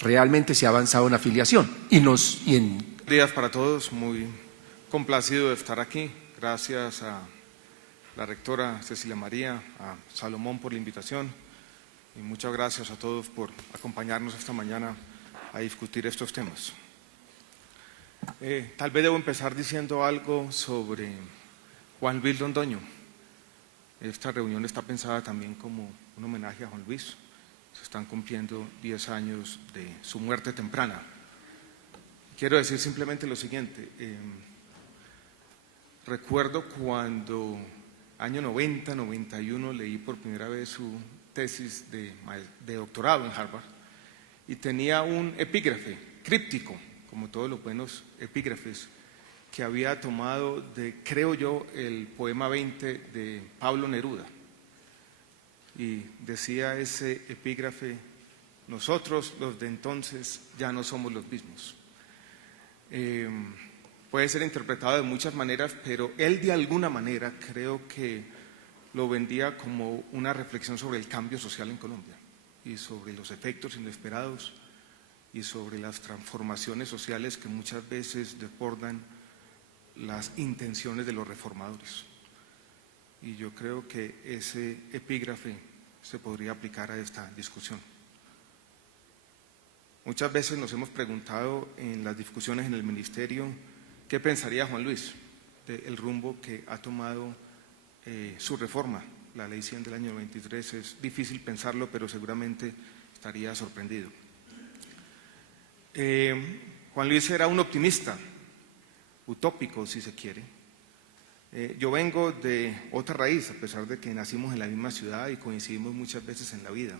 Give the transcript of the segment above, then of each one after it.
realmente se ha avanzado en afiliación Buenos días para todos, muy complacido de estar aquí. Gracias a la rectora Cecilia María, a Salomón por la invitación y muchas gracias a todos por acompañarnos esta mañana a discutir estos temas. Tal vez debo empezar diciendo algo sobre Juan Luis Londoño. Esta reunión está pensada también como un homenaje a Juan Luis. Se están cumpliendo 10 años de su muerte temprana. Quiero decir simplemente lo siguiente. Recuerdo cuando, año 90, 91, leí por primera vez su tesis de doctorado en Harvard y tenía un epígrafe críptico, como todos los buenos epígrafes, que había tomado de, creo yo, el poema 20 de Pablo Neruda. Y decía ese epígrafe: nosotros los de entonces ya no somos los mismos. Puede ser interpretado de muchas maneras, pero él de alguna manera creo que lo vendía como una reflexión sobre el cambio social en Colombia y sobre los efectos inesperados y sobre las transformaciones sociales que muchas veces desbordan las intenciones de los reformadores. Y yo creo que ese epígrafe se podría aplicar a esta discusión. Muchas veces nos hemos preguntado en las discusiones en el ministerio qué pensaría Juan Luis del rumbo que ha tomado su reforma, la Ley 100 del año 93. Es difícil pensarlo, pero seguramente estaría sorprendido. Juan Luis era un optimista, utópico si se quiere. Yo vengo de otra raíz, a pesar de que nacimos en la misma ciudad y coincidimos muchas veces en la vida,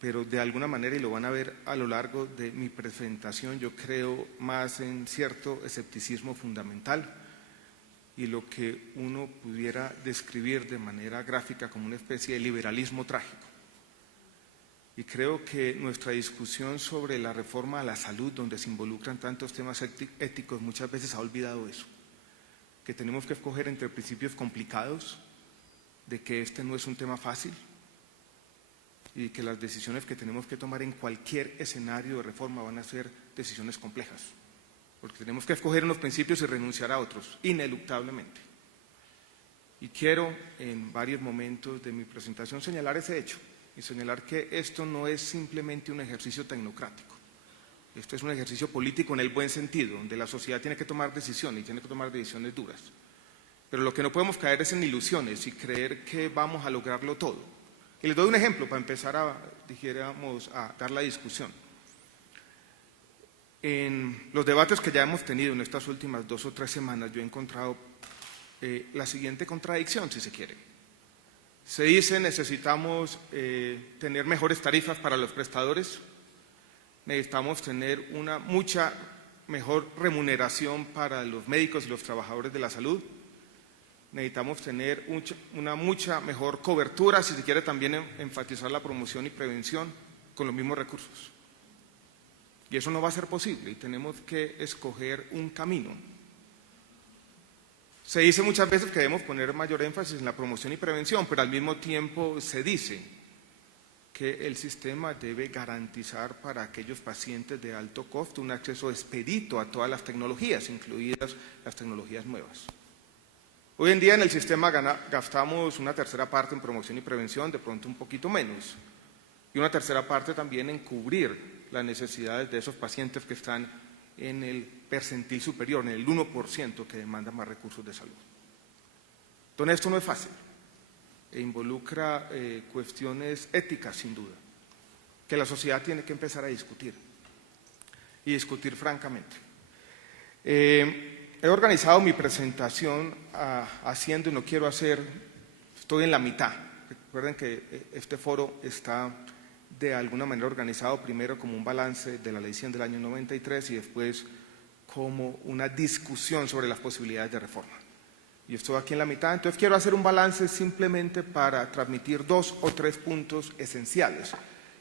pero de alguna manera, y lo van a ver a lo largo de mi presentación, yo creo más en cierto escepticismo fundamental y lo que uno pudiera describir de manera gráfica como una especie de liberalismo trágico. Y creo que nuestra discusión sobre la reforma a la salud, donde se involucran tantos temas éticos, muchas veces ha olvidado eso, que tenemos que escoger entre principios complicados, de que este no es un tema fácil y que las decisiones que tenemos que tomar en cualquier escenario de reforma van a ser decisiones complejas, porque tenemos que escoger unos principios y renunciar a otros, ineluctablemente. Y quiero en varios momentos de mi presentación señalar ese hecho y señalar que esto no es simplemente un ejercicio tecnocrático. Esto es un ejercicio político en el buen sentido, donde la sociedad tiene que tomar decisiones y tiene que tomar decisiones duras. Pero lo que no podemos caer es en ilusiones y creer que vamos a lograrlo todo. Y les doy un ejemplo para empezar a dar la discusión. En los debates que ya hemos tenido en estas últimas 2 o 3 semanas, yo he encontrado la siguiente contradicción, si se quiere. Se dice necesitamos tener mejores tarifas para los prestadores, necesitamos tener una mucha mejor remuneración para los médicos y los trabajadores de la salud, necesitamos tener una mucha mejor cobertura, si se quiere también enfatizar la promoción y prevención con los mismos recursos. Y eso no va a ser posible y tenemos que escoger un camino. Se dice muchas veces que debemos poner mayor énfasis en la promoción y prevención, pero al mismo tiempo se dice que el sistema debe garantizar para aquellos pacientes de alto costo un acceso expedito a todas las tecnologías, incluidas las tecnologías nuevas. Hoy en día en el sistema gastamos una tercera parte en promoción y prevención, de pronto un poquito menos, y una tercera parte también en cubrir las necesidades de esos pacientes que están en el percentil superior, en el 1% que demanda más recursos de salud. Entonces esto no es fácil e involucra cuestiones éticas sin duda, que la sociedad tiene que empezar a discutir y discutir francamente. He organizado mi presentación haciendo, y no quiero hacer, estoy en la mitad. Recuerden que este foro está de alguna manera organizado primero como un balance de la Ley 100 del año 93 y después como una discusión sobre las posibilidades de reforma. Y estoy aquí en la mitad, entonces quiero hacer un balance simplemente para transmitir 2 o 3 puntos esenciales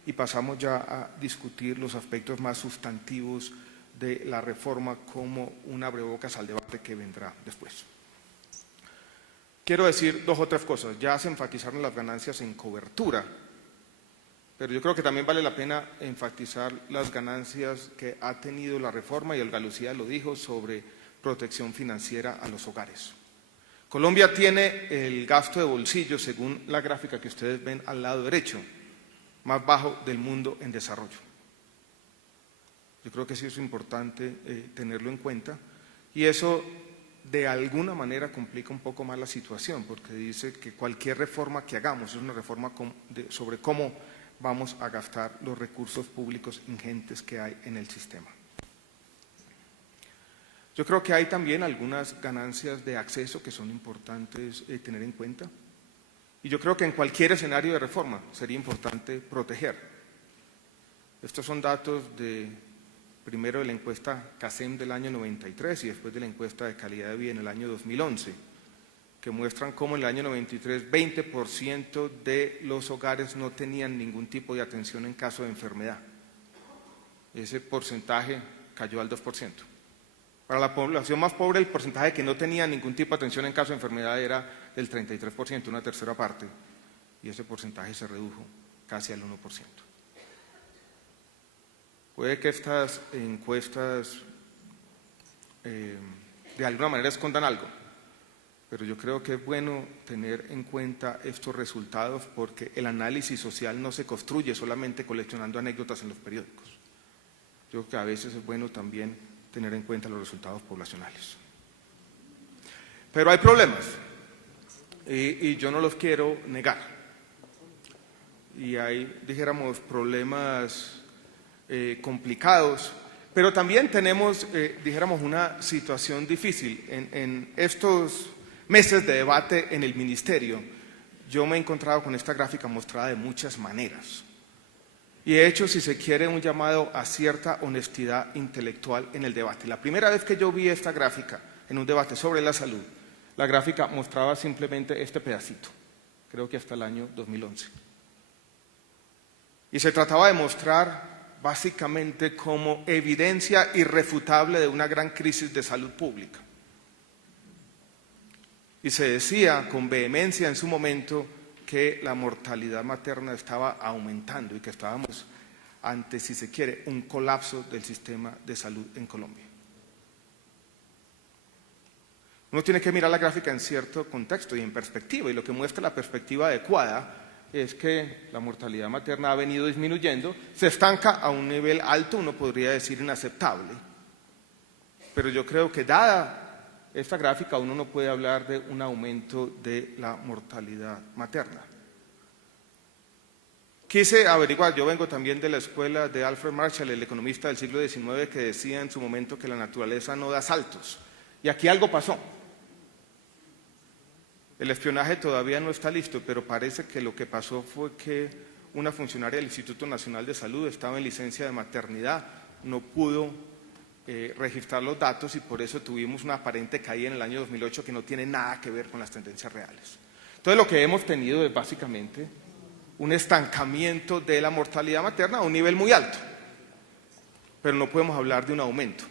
y pasamos ya a discutir los aspectos más sustantivos de la reforma como un abrebocas al debate que vendrá después. Quiero decir 2 o 3 cosas. Ya se enfatizaron las ganancias en cobertura pero yo creo que también vale la pena enfatizar las ganancias que ha tenido la reforma, y Olga Lucía lo dijo, sobre protección financiera a los hogares. Colombia tiene el gasto de bolsillo, según la gráfica que ustedes ven al lado derecho, más bajo del mundo en desarrollo. Yo creo que sí es importante tenerlo en cuenta, y eso de alguna manera complica un poco más la situación, porque dice que cualquier reforma que hagamos es una reforma sobre cómo vamos a gastar los recursos públicos ingentes que hay en el sistema. Yo creo que hay también algunas ganancias de acceso que son importantes tener en cuenta, y yo creo que en cualquier escenario de reforma sería importante proteger. Estos son datos primero de la encuesta CACEM del año 93 y después de la encuesta de calidad de vida en el año 2011, que muestran cómo en el año 93 20% de los hogares no tenían ningún tipo de atención en caso de enfermedad. Ese porcentaje cayó al 2%. Para la población más pobre, el porcentaje que no tenía ningún tipo de atención en caso de enfermedad era del 33%, una tercera parte, y ese porcentaje se redujo casi al 1%. Puede que estas encuestas de alguna manera escondan algo, pero yo creo que es bueno tener en cuenta estos resultados, porque el análisis social no se construye solamente coleccionando anécdotas en los periódicos. Yo creo que a veces es bueno también tener en cuenta los resultados poblacionales. Pero hay problemas, y yo no los quiero negar. Y hay, dijéramos, problemas complicados, pero también tenemos, dijéramos, una situación difícil. En estos meses de debate en el ministerio, yo me he encontrado con esta gráfica mostrada de muchas maneras. Y he hecho, si se quiere, un llamado a cierta honestidad intelectual en el debate. La primera vez que yo vi esta gráfica en un debate sobre la salud, la gráfica mostraba simplemente este pedacito, creo que hasta el año 2011. Y se trataba de mostrar básicamente como evidencia irrefutable de una gran crisis de salud pública. Y se decía con vehemencia en su momento que la mortalidad materna estaba aumentando y que estábamos ante, si se quiere, un colapso del sistema de salud en Colombia. Uno tiene que mirar la gráfica en cierto contexto y en perspectiva, y lo que muestra la perspectiva adecuada es que la mortalidad materna ha venido disminuyendo, se estanca a un nivel alto, uno podría decir inaceptable. Pero yo creo que dada esta gráfica uno no puede hablar de un aumento de la mortalidad materna. Quise averiguar, yo vengo también de la escuela de Alfred Marshall, el economista del siglo XIX, que decía en su momento que la naturaleza no da saltos. Y aquí algo pasó. El espionaje todavía no está listo, pero parece que lo que pasó fue que una funcionaria del Instituto Nacional de Salud estaba en licencia de maternidad, no pudo registrar los datos y por eso tuvimos una aparente caída en el año 2008 que no tiene nada que ver con las tendencias reales. Entonces lo que hemos tenido es básicamente un estancamiento de la mortalidad materna a un nivel muy alto, pero no podemos hablar de un aumento.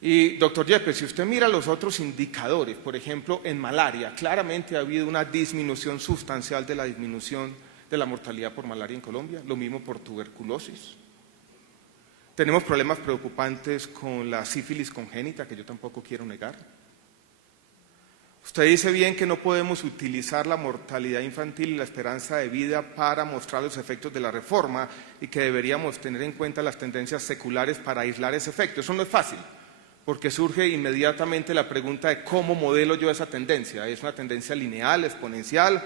Y, doctor Yepes, si usted mira los otros indicadores, por ejemplo, en malaria, claramente ha habido una disminución sustancial de la disminución de la mortalidad por malaria en Colombia, lo mismo por tuberculosis. Tenemos problemas preocupantes con la sífilis congénita, que yo tampoco quiero negar. Usted dice bien que no podemos utilizar la mortalidad infantil y la esperanza de vida para mostrar los efectos de la reforma y que deberíamos tener en cuenta las tendencias seculares para aislar ese efecto. Eso no es fácil, porque surge inmediatamente la pregunta de cómo modelo yo esa tendencia. ¿Es una tendencia lineal, exponencial,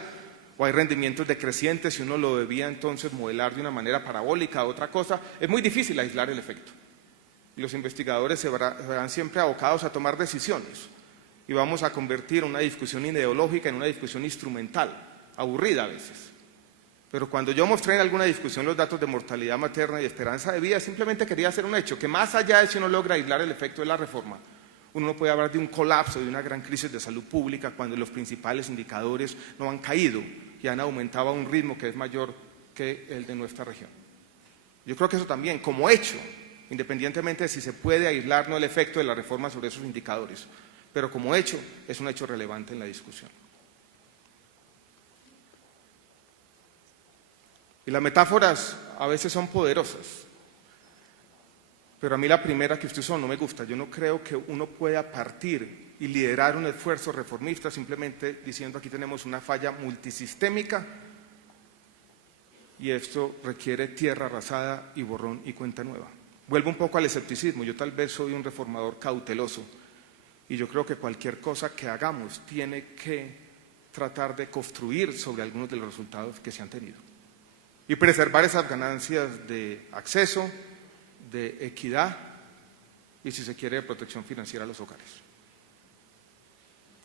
o hay rendimientos decrecientes y uno lo debía entonces modelar de una manera parabólica o otra cosa? Es muy difícil aislar el efecto. Y los investigadores se verán siempre abocados a tomar decisiones. Y vamos a convertir una discusión ideológica en una discusión instrumental, aburrida a veces. Pero cuando yo mostré en alguna discusión los datos de mortalidad materna y esperanza de vida, simplemente quería hacer un hecho, que más allá de si uno logra aislar el efecto de la reforma, uno no puede hablar de un colapso, de una gran crisis de salud pública cuando los principales indicadores no han caído y han aumentado a un ritmo que es mayor que el de nuestra región. Yo creo que eso también, como hecho, independientemente de si se puede aislar o no el efecto de la reforma sobre esos indicadores, pero como hecho, es un hecho relevante en la discusión. Y las metáforas a veces son poderosas, pero a mí la primera que usted usó no me gusta. Yo no creo que uno pueda partir y liderar un esfuerzo reformista simplemente diciendo aquí tenemos una falla multisistémica y esto requiere tierra arrasada y borrón y cuenta nueva. Vuelvo un poco al escepticismo. Yo tal vez soy un reformador cauteloso y yo creo que cualquier cosa que hagamos tiene que tratar de construir sobre algunos de los resultados que se han tenido y preservar esas ganancias de acceso, de equidad y, si se quiere, de protección financiera a los hogares,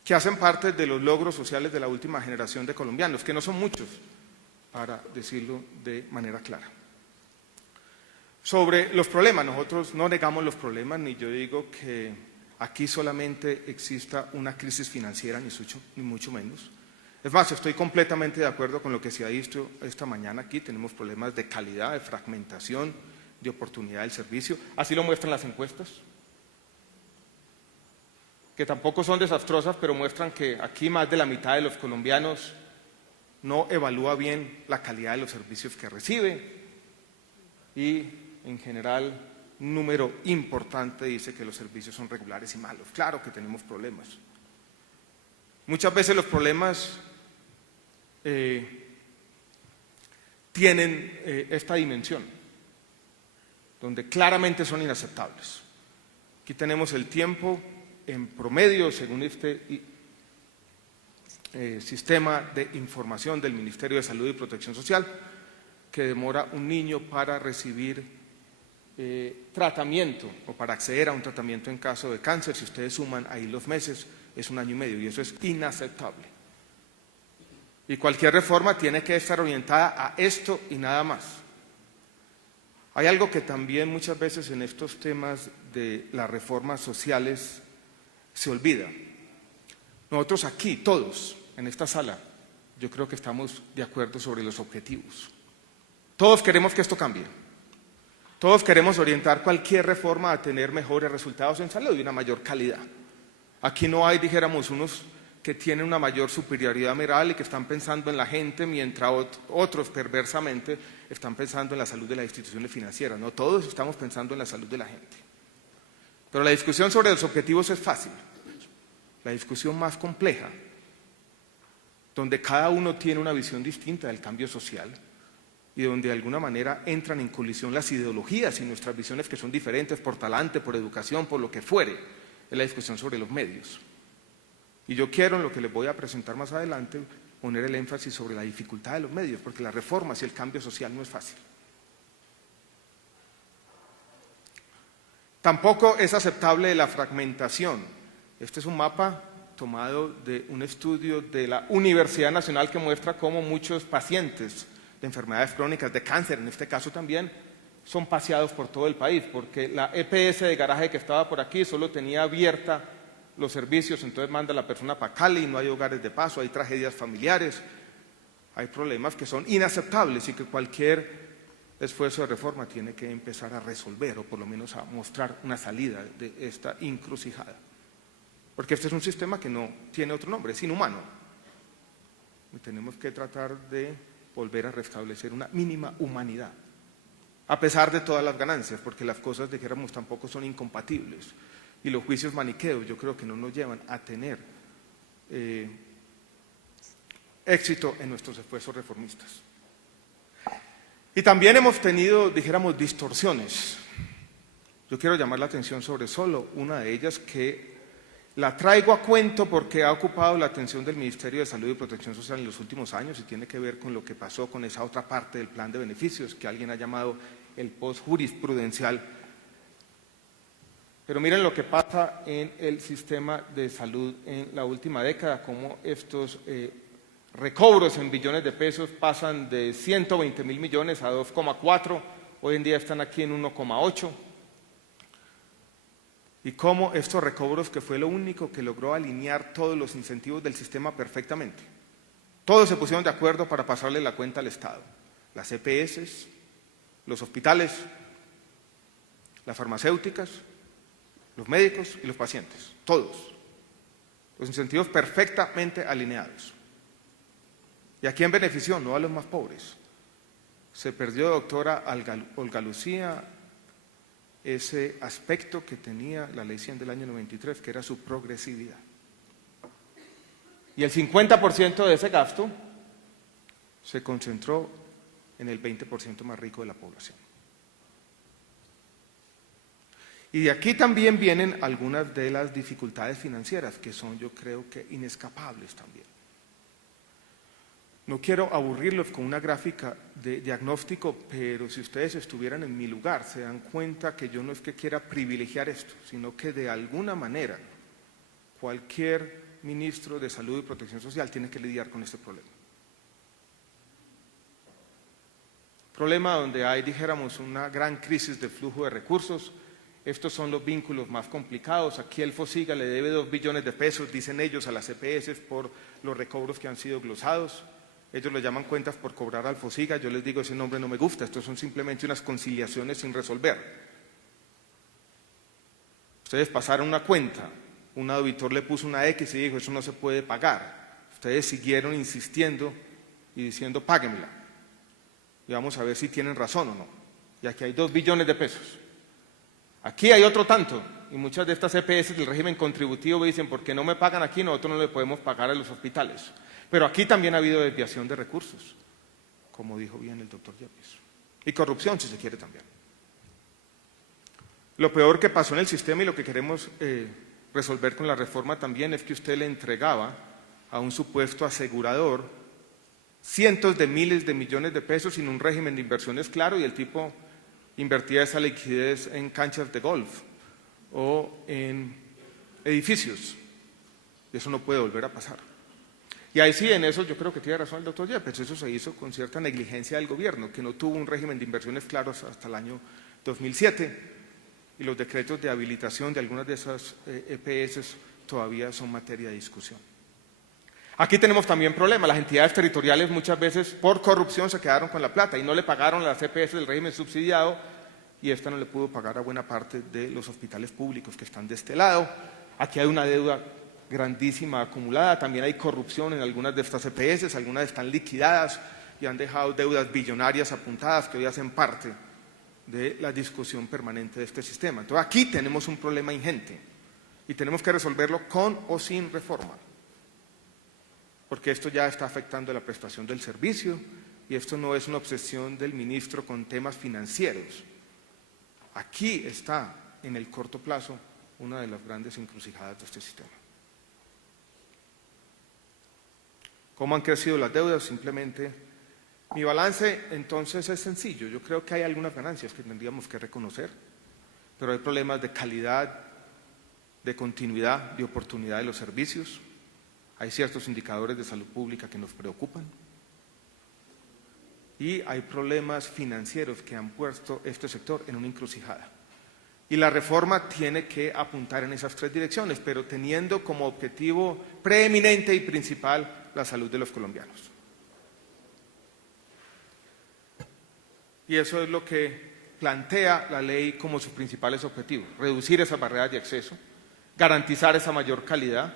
que hacen parte de los logros sociales de la última generación de colombianos, que no son muchos, para decirlo de manera clara. Sobre los problemas, nosotros no negamos los problemas, ni yo digo que aquí solamente exista una crisis financiera, ni mucho menos. Es más, estoy completamente de acuerdo con lo que se ha dicho esta mañana aquí. Tenemos problemas de calidad, de fragmentación, de oportunidad del servicio. Así lo muestran las encuestas, que tampoco son desastrosas, pero muestran que aquí más de la mitad de los colombianos no evalúa bien la calidad de los servicios que recibe y, en general, un número importante dice que los servicios son regulares y malos. Claro que tenemos problemas. Muchas veces los problemas tienen esta dimensión, donde claramente son inaceptables. Aquí tenemos el tiempo en promedio, según este sistema de información del Ministerio de Salud y Protección Social, que demora un niño para recibir tratamiento o para acceder a un tratamiento en caso de cáncer. Si ustedes suman ahí los meses, es 1 año y medio, y eso es inaceptable. Y cualquier reforma tiene que estar orientada a esto y nada más. Hay algo que también muchas veces en estos temas de las reformas sociales se olvida. Nosotros aquí, todos, en esta sala, yo creo que estamos de acuerdo sobre los objetivos. Todos queremos que esto cambie. Todos queremos orientar cualquier reforma a tener mejores resultados en salud y una mayor calidad. Aquí no hay, dijéramos, unos que tienen una mayor superioridad moral y que están pensando en la gente, mientras otros perversamente están pensando en la salud de las instituciones financieras. No, todos estamos pensando en la salud de la gente. Pero la discusión sobre los objetivos es fácil. La discusión más compleja, donde cada uno tiene una visión distinta del cambio social y donde de alguna manera entran en colisión las ideologías y nuestras visiones que son diferentes por talante, por educación, por lo que fuere, es la discusión sobre los medios. Y yo quiero, en lo que les voy a presentar más adelante, poner el énfasis sobre la dificultad de los medios, porque las reformas y el cambio social no es fácil. Tampoco es aceptable la fragmentación. Este es un mapa tomado de un estudio de la Universidad Nacional que muestra cómo muchos pacientes de enfermedades crónicas, de cáncer en este caso también, son paseados por todo el país, porque la EPS de garaje que estaba por aquí solo tenía abierta los servicios, entonces manda a la persona para Cali, no hay hogares de paso, hay tragedias familiares, hay problemas que son inaceptables y que cualquier esfuerzo de reforma tiene que empezar a resolver o por lo menos a mostrar una salida de esta encrucijada. Porque este es un sistema que no tiene otro nombre, es inhumano. Y tenemos que tratar de volver a restablecer una mínima humanidad, a pesar de todas las ganancias, porque las cosas, dijéramos, tampoco son incompatibles. Y los juicios maniqueos yo creo que no nos llevan a tener éxito en nuestros esfuerzos reformistas. Y también hemos tenido, dijéramos, distorsiones. Yo quiero llamar la atención sobre solo una de ellas, que la traigo a cuento porque ha ocupado la atención del Ministerio de Salud y Protección Social en los últimos años y tiene que ver con lo que pasó con esa otra parte del plan de beneficios que alguien ha llamado el post-jurisprudencial. Pero miren lo que pasa en el sistema de salud en la última década, cómo estos recobros en billones de pesos pasan de 120.000 millones a 2,4, hoy en día están aquí en 1,8. Y cómo estos recobros, que fue lo único que logró alinear todos los incentivos del sistema perfectamente. Todos se pusieron de acuerdo para pasarle la cuenta al Estado. Las EPS, los hospitales, las farmacéuticas, los médicos y los pacientes, todos. Los incentivos perfectamente alineados. ¿Y a quién benefició? No a los más pobres. Se perdió, doctora Olga Lucía, ese aspecto que tenía la Ley 100 del año 93, que era su progresividad. Y el 50% de ese gasto se concentró en el 20% más rico de la población. Y de aquí también vienen algunas de las dificultades financieras, que son, yo creo que, inescapables también. No quiero aburrirlos con una gráfica de diagnóstico, pero si ustedes estuvieran en mi lugar, se dan cuenta que yo no es que quiera privilegiar esto, sino que de alguna manera cualquier ministro de Salud y Protección Social tiene que lidiar con este problema. Problema donde hay, dijéramos, una gran crisis de flujo de recursos. Estos son los vínculos más complicados. Aquí el FOSIGA le debe 2 billones de pesos, dicen ellos, a las EPS por los recobros que han sido glosados. Ellos lo llaman cuentas por cobrar al FOSIGA. Yo les digo, ese nombre no me gusta. Estos son simplemente unas conciliaciones sin resolver. Ustedes pasaron una cuenta, un auditor le puso una X y dijo, eso no se puede pagar. Ustedes siguieron insistiendo y diciendo, páguenmela. Y vamos a ver si tienen razón o no. Y aquí hay 2 billones de pesos. Aquí hay otro tanto, y muchas de estas EPS del régimen contributivo dicen, ¿por qué no me pagan aquí? Nosotros no le podemos pagar a los hospitales. Pero aquí también ha habido desviación de recursos, como dijo bien el doctor Yepes. Y corrupción, si se quiere también. Lo peor que pasó en el sistema y lo que queremos resolver con la reforma también es que usted le entregaba a un supuesto asegurador cientos de miles de millones de pesos sin un régimen de inversiones claro, y el tipo invertía esa liquidez en canchas de golf o en edificios. Y eso no puede volver a pasar. Y ahí sí, en eso yo creo que tiene razón el doctor Yepes, eso se hizo con cierta negligencia del gobierno, que no tuvo un régimen de inversiones claros hasta el año 2007, y los decretos de habilitación de algunas de esas EPS todavía son materia de discusión. Aquí tenemos también problemas. Las entidades territoriales muchas veces por corrupción se quedaron con la plata y no le pagaron a las EPS del régimen subsidiado, y esta no le pudo pagar a buena parte de los hospitales públicos que están de este lado. Aquí hay una deuda grandísima acumulada, también hay corrupción en algunas de estas EPS, algunas están liquidadas y han dejado deudas billonarias apuntadas que hoy hacen parte de la discusión permanente de este sistema. Entonces aquí tenemos un problema ingente y tenemos que resolverlo con o sin reforma, porque esto ya está afectando la prestación del servicio y esto no es una obsesión del ministro con temas financieros. Aquí está, en el corto plazo, una de las grandes encrucijadas de este sistema. ¿Cómo han crecido las deudas? Simplemente, mi balance entonces es sencillo. Yo creo que hay algunas ganancias que tendríamos que reconocer, pero hay problemas de calidad, de continuidad, de oportunidad de los servicios. Hay ciertos indicadores de salud pública que nos preocupan. Y hay problemas financieros que han puesto este sector en una encrucijada. Y la reforma tiene que apuntar en esas 3 direcciones, pero teniendo como objetivo preeminente y principal la salud de los colombianos. Y eso es lo que plantea la ley como sus principales objetivos: reducir esas barreras de acceso, garantizar esa mayor calidad.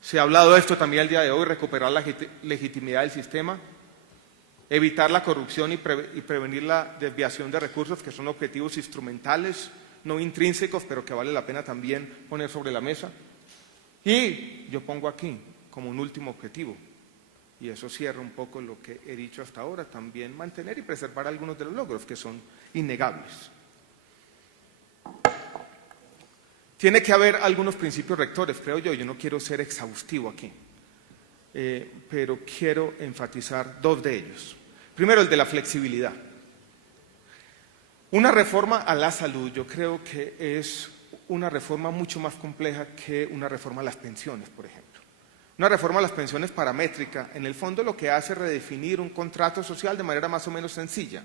Se ha hablado de esto también el día de hoy: recuperar la legitimidad del sistema, evitar la corrupción y prevenir la desviación de recursos, que son objetivos instrumentales, no intrínsecos, pero que vale la pena también poner sobre la mesa. Y yo pongo aquí como un último objetivo, y eso cierra un poco lo que he dicho hasta ahora, también mantener y preservar algunos de los logros que son innegables. Tiene que haber algunos principios rectores, creo yo no quiero ser exhaustivo aquí, pero quiero enfatizar 2 de ellos. Primero, el de la flexibilidad. Una reforma a la salud, yo creo que es una reforma mucho más compleja que una reforma a las pensiones, por ejemplo. Una reforma a las pensiones paramétrica, en el fondo lo que hace es redefinir un contrato social de manera más o menos sencilla.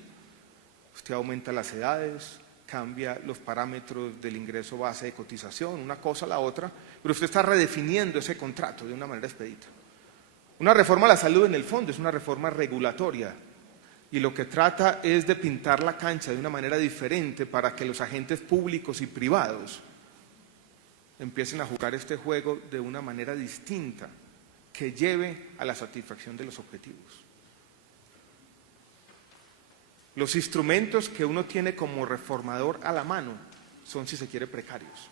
Usted aumenta las edades, cambia los parámetros del ingreso base de cotización, una cosa a la otra, pero usted está redefiniendo ese contrato de una manera expedita. Una reforma a la salud, en el fondo, es una reforma regulatoria, y lo que trata es de pintar la cancha de una manera diferente para que los agentes públicos y privados empiecen a jugar este juego de una manera distinta, que lleve a la satisfacción de los objetivos. Los instrumentos que uno tiene como reformador a la mano son, si se quiere, precarios.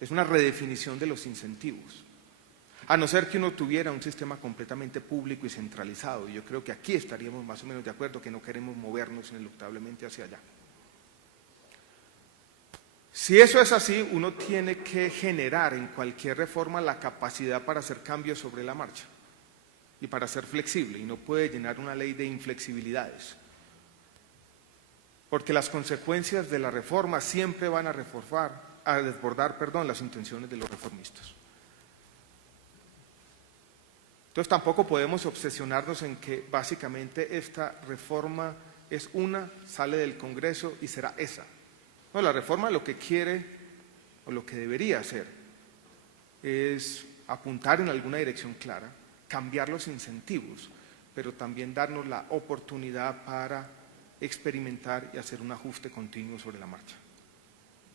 Es una redefinición de los incentivos. A no ser que uno tuviera un sistema completamente público y centralizado. Y yo creo que aquí estaríamos más o menos de acuerdo que no queremos movernos ineluctablemente hacia allá. Si eso es así, uno tiene que generar en cualquier reforma la capacidad para hacer cambios sobre la marcha y para ser flexible, y no puede llenar una ley de inflexibilidades. Porque las consecuencias de la reforma siempre van a desbordar las intenciones de los reformistas. Entonces tampoco podemos obsesionarnos en que básicamente esta reforma es una, sale del Congreso y será esa. No, la reforma lo que quiere o lo que debería hacer es apuntar en alguna dirección clara, cambiar los incentivos, pero también darnos la oportunidad para experimentar y hacer un ajuste continuo sobre la marcha.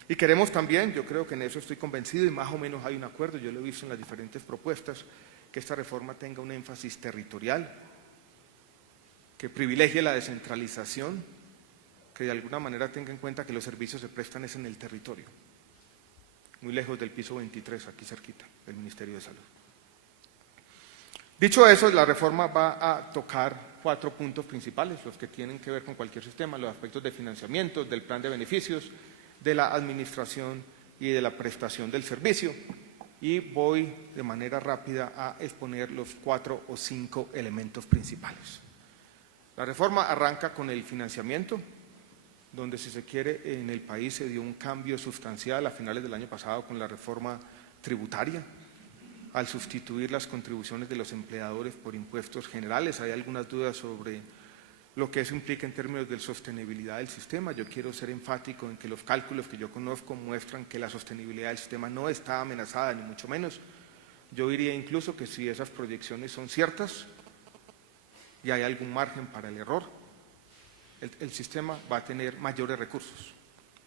Y queremos también, yo creo que en eso estoy convencido y más o menos hay un acuerdo, yo lo he visto en las diferentes propuestas, que esta reforma tenga un énfasis territorial, que privilegie la descentralización, que de alguna manera tenga en cuenta que los servicios se prestan es en el territorio, muy lejos del piso 23, aquí cerquita, del Ministerio de Salud. Dicho eso, la reforma va a tocar 4 puntos principales, los que tienen que ver con cualquier sistema, los aspectos de financiamiento, del plan de beneficios, de la administración y de la prestación del servicio. Y voy de manera rápida a exponer los 4 o 5 elementos principales. La reforma arranca con el financiamiento, donde, si se quiere, en el país se dio un cambio sustancial a finales del año pasado con la reforma tributaria, al sustituir las contribuciones de los empleadores por impuestos generales. Hay algunas dudas sobre lo que eso implica en términos de sostenibilidad del sistema. Yo quiero ser enfático en que los cálculos que yo conozco muestran que la sostenibilidad del sistema no está amenazada, ni mucho menos. Yo diría incluso que si esas proyecciones son ciertas y hay algún margen para el error, el sistema va a tener mayores recursos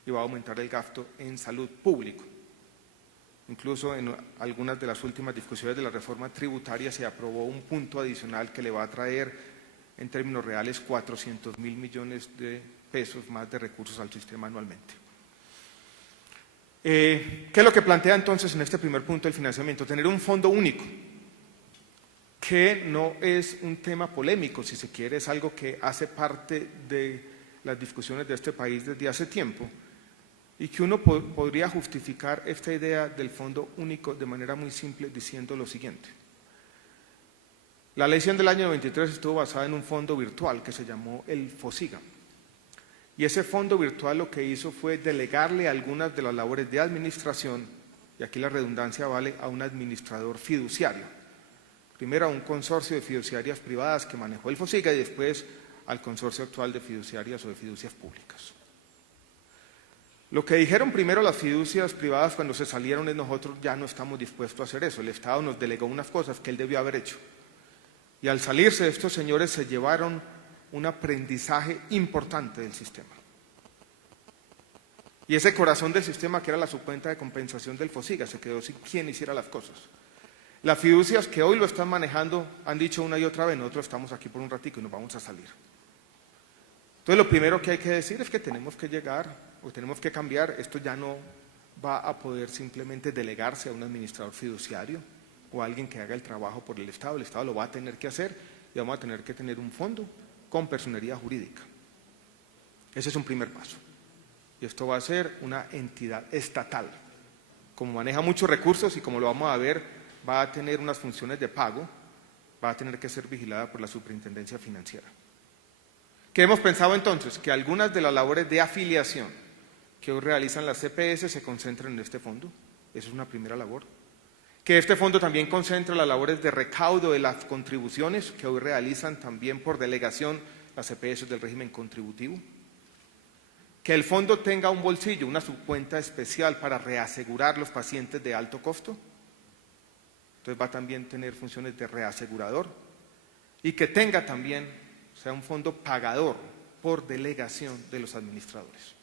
y va a aumentar el gasto en salud público. Incluso en algunas de las últimas discusiones de la reforma tributaria se aprobó un punto adicional que le va a traer en términos reales 400.000 millones de pesos más de recursos al sistema anualmente. ¿Qué es lo que plantea entonces en este primer punto el financiamiento? Tener un fondo único, que no es un tema polémico, si se quiere, es algo que hace parte de las discusiones de este país desde hace tiempo, y que uno podría justificar esta idea del fondo único de manera muy simple diciendo lo siguiente. La ley 100 del año 93 estuvo basada en un fondo virtual que se llamó el FOSIGA. Y ese fondo virtual lo que hizo fue delegarle algunas de las labores de administración, y aquí la redundancia vale, a un administrador fiduciario. Primero a un consorcio de fiduciarias privadas que manejó el FOSIGA y después al consorcio actual de fiduciarias o de fiducias públicas. Lo que dijeron primero las fiducias privadas cuando se salieron es: nosotros ya no estamos dispuestos a hacer eso, el Estado nos delegó unas cosas que él debió haber hecho. Y al salirse, estos señores se llevaron un aprendizaje importante del sistema. Y ese corazón del sistema, que era la subcuenta de compensación del FOSIGA, se quedó sin quien hiciera las cosas. Las fiducias que hoy lo están manejando han dicho una y otra vez: nosotros estamos aquí por un ratico y nos vamos a salir. Entonces lo primero que hay que decir es que tenemos que llegar o tenemos que cambiar. Esto ya no va a poder simplemente delegarse a un administrador fiduciario o a alguien que haga el trabajo por el Estado lo va a tener que hacer y vamos a tener que tener un fondo con personería jurídica. Ese es un primer paso. Y esto va a ser una entidad estatal. Como maneja muchos recursos y como lo vamos a ver, va a tener unas funciones de pago, va a tener que ser vigilada por la Superintendencia Financiera. ¿Qué hemos pensado entonces? Que algunas de las labores de afiliación que hoy realizan las CPS se concentren en este fondo. Esa es una primera labor. Que este fondo también concentre las labores de recaudo de las contribuciones que hoy realizan también por delegación las CPS del régimen contributivo. Que el fondo tenga un bolsillo, una subcuenta especial para reasegurar los pacientes de alto costo. Entonces va a también tener funciones de reasegurador. Y que tenga también, sea un fondo pagador por delegación de los administradores.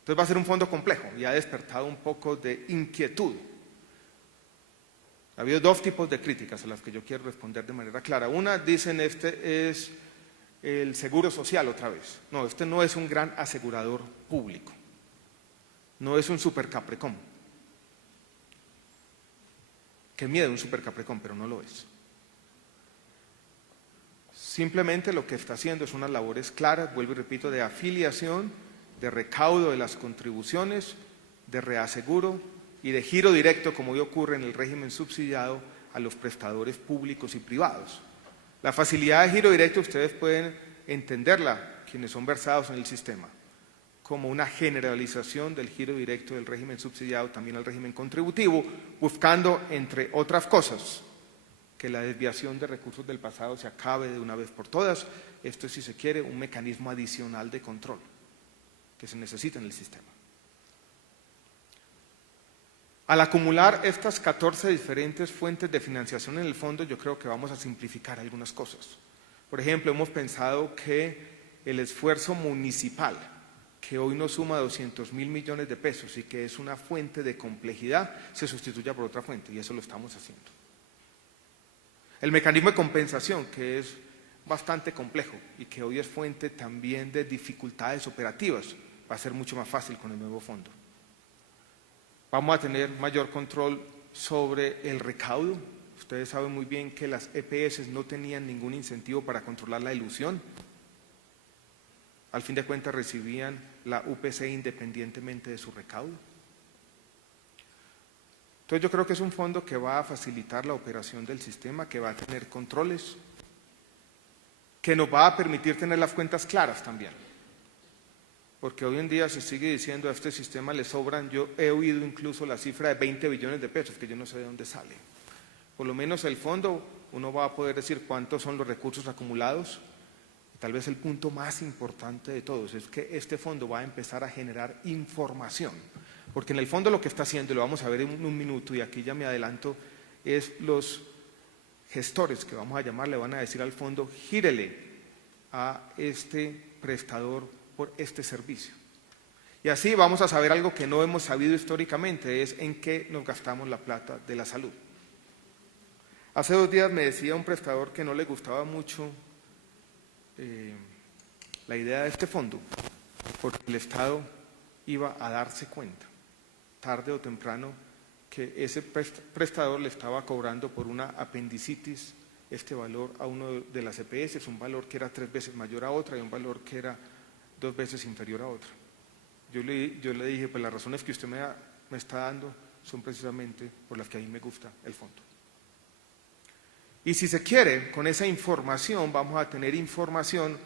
Entonces va a ser un fondo complejo y ha despertado un poco de inquietud. Ha habido 2 tipos de críticas a las que yo quiero responder de manera clara. Una, dicen, este es el seguro social otra vez. No, este no es un gran asegurador público. No es un super Caprecom. Qué miedo un super Caprecom, pero no lo es. Simplemente lo que está haciendo es unas labores claras, vuelvo y repito, de afiliación, de recaudo de las contribuciones, de reaseguro y de giro directo, como hoy ocurre en el régimen subsidiado, a los prestadores públicos y privados. La facilidad de giro directo ustedes pueden entenderla, quienes son versados en el sistema, como una generalización del giro directo del régimen subsidiado también al régimen contributivo, buscando, entre otras cosas, que la desviación de recursos del pasado se acabe de una vez por todas. Esto es, si se quiere, un mecanismo adicional de control que se necesita en el sistema. Al acumular estas 14 diferentes fuentes de financiación en el fondo, yo creo que vamos a simplificar algunas cosas. Por ejemplo, hemos pensado que el esfuerzo municipal, que hoy nos suma 200.000 millones de pesos y que es una fuente de complejidad, se sustituya por otra fuente, y eso lo estamos haciendo. El mecanismo de compensación, que es bastante complejo y que hoy es fuente también de dificultades operativas, va a ser mucho más fácil con el nuevo fondo. Vamos a tener mayor control sobre el recaudo. Ustedes saben muy bien que las EPS no tenían ningún incentivo para controlar la elusión. Al fin de cuentas recibían la UPC independientemente de su recaudo. Entonces yo creo que es un fondo que va a facilitar la operación del sistema, que va a tener controles, que nos va a permitir tener las cuentas claras también. Porque hoy en día se sigue diciendo a este sistema le sobran, yo he oído incluso la cifra de 20 billones de pesos, que yo no sé de dónde sale. Por lo menos el fondo, uno va a poder decir cuántos son los recursos acumulados. Tal vez el punto más importante de todos es que este fondo va a empezar a generar información. Porque en el fondo lo que está haciendo, y lo vamos a ver en un minuto, y aquí ya me adelanto, es los gestores, que vamos a llamar, le van a decir al fondo, gírele a este prestador por este servicio. Y así vamos a saber algo que no hemos sabido históricamente, es en qué nos gastamos la plata de la salud. Hace 2 días me decía un prestador que no le gustaba mucho la idea de este fondo, porque el Estado iba a darse cuenta, tarde o temprano, que ese prestador le estaba cobrando por una apendicitis este valor a uno de las EPS, un valor que era 3 veces mayor a otra y un valor que era 2 veces inferior a otra. Yo le dije, pues las razones que usted me está dando son precisamente por las que a mí me gusta el fondo. Y si se quiere, con esa información vamos a tener información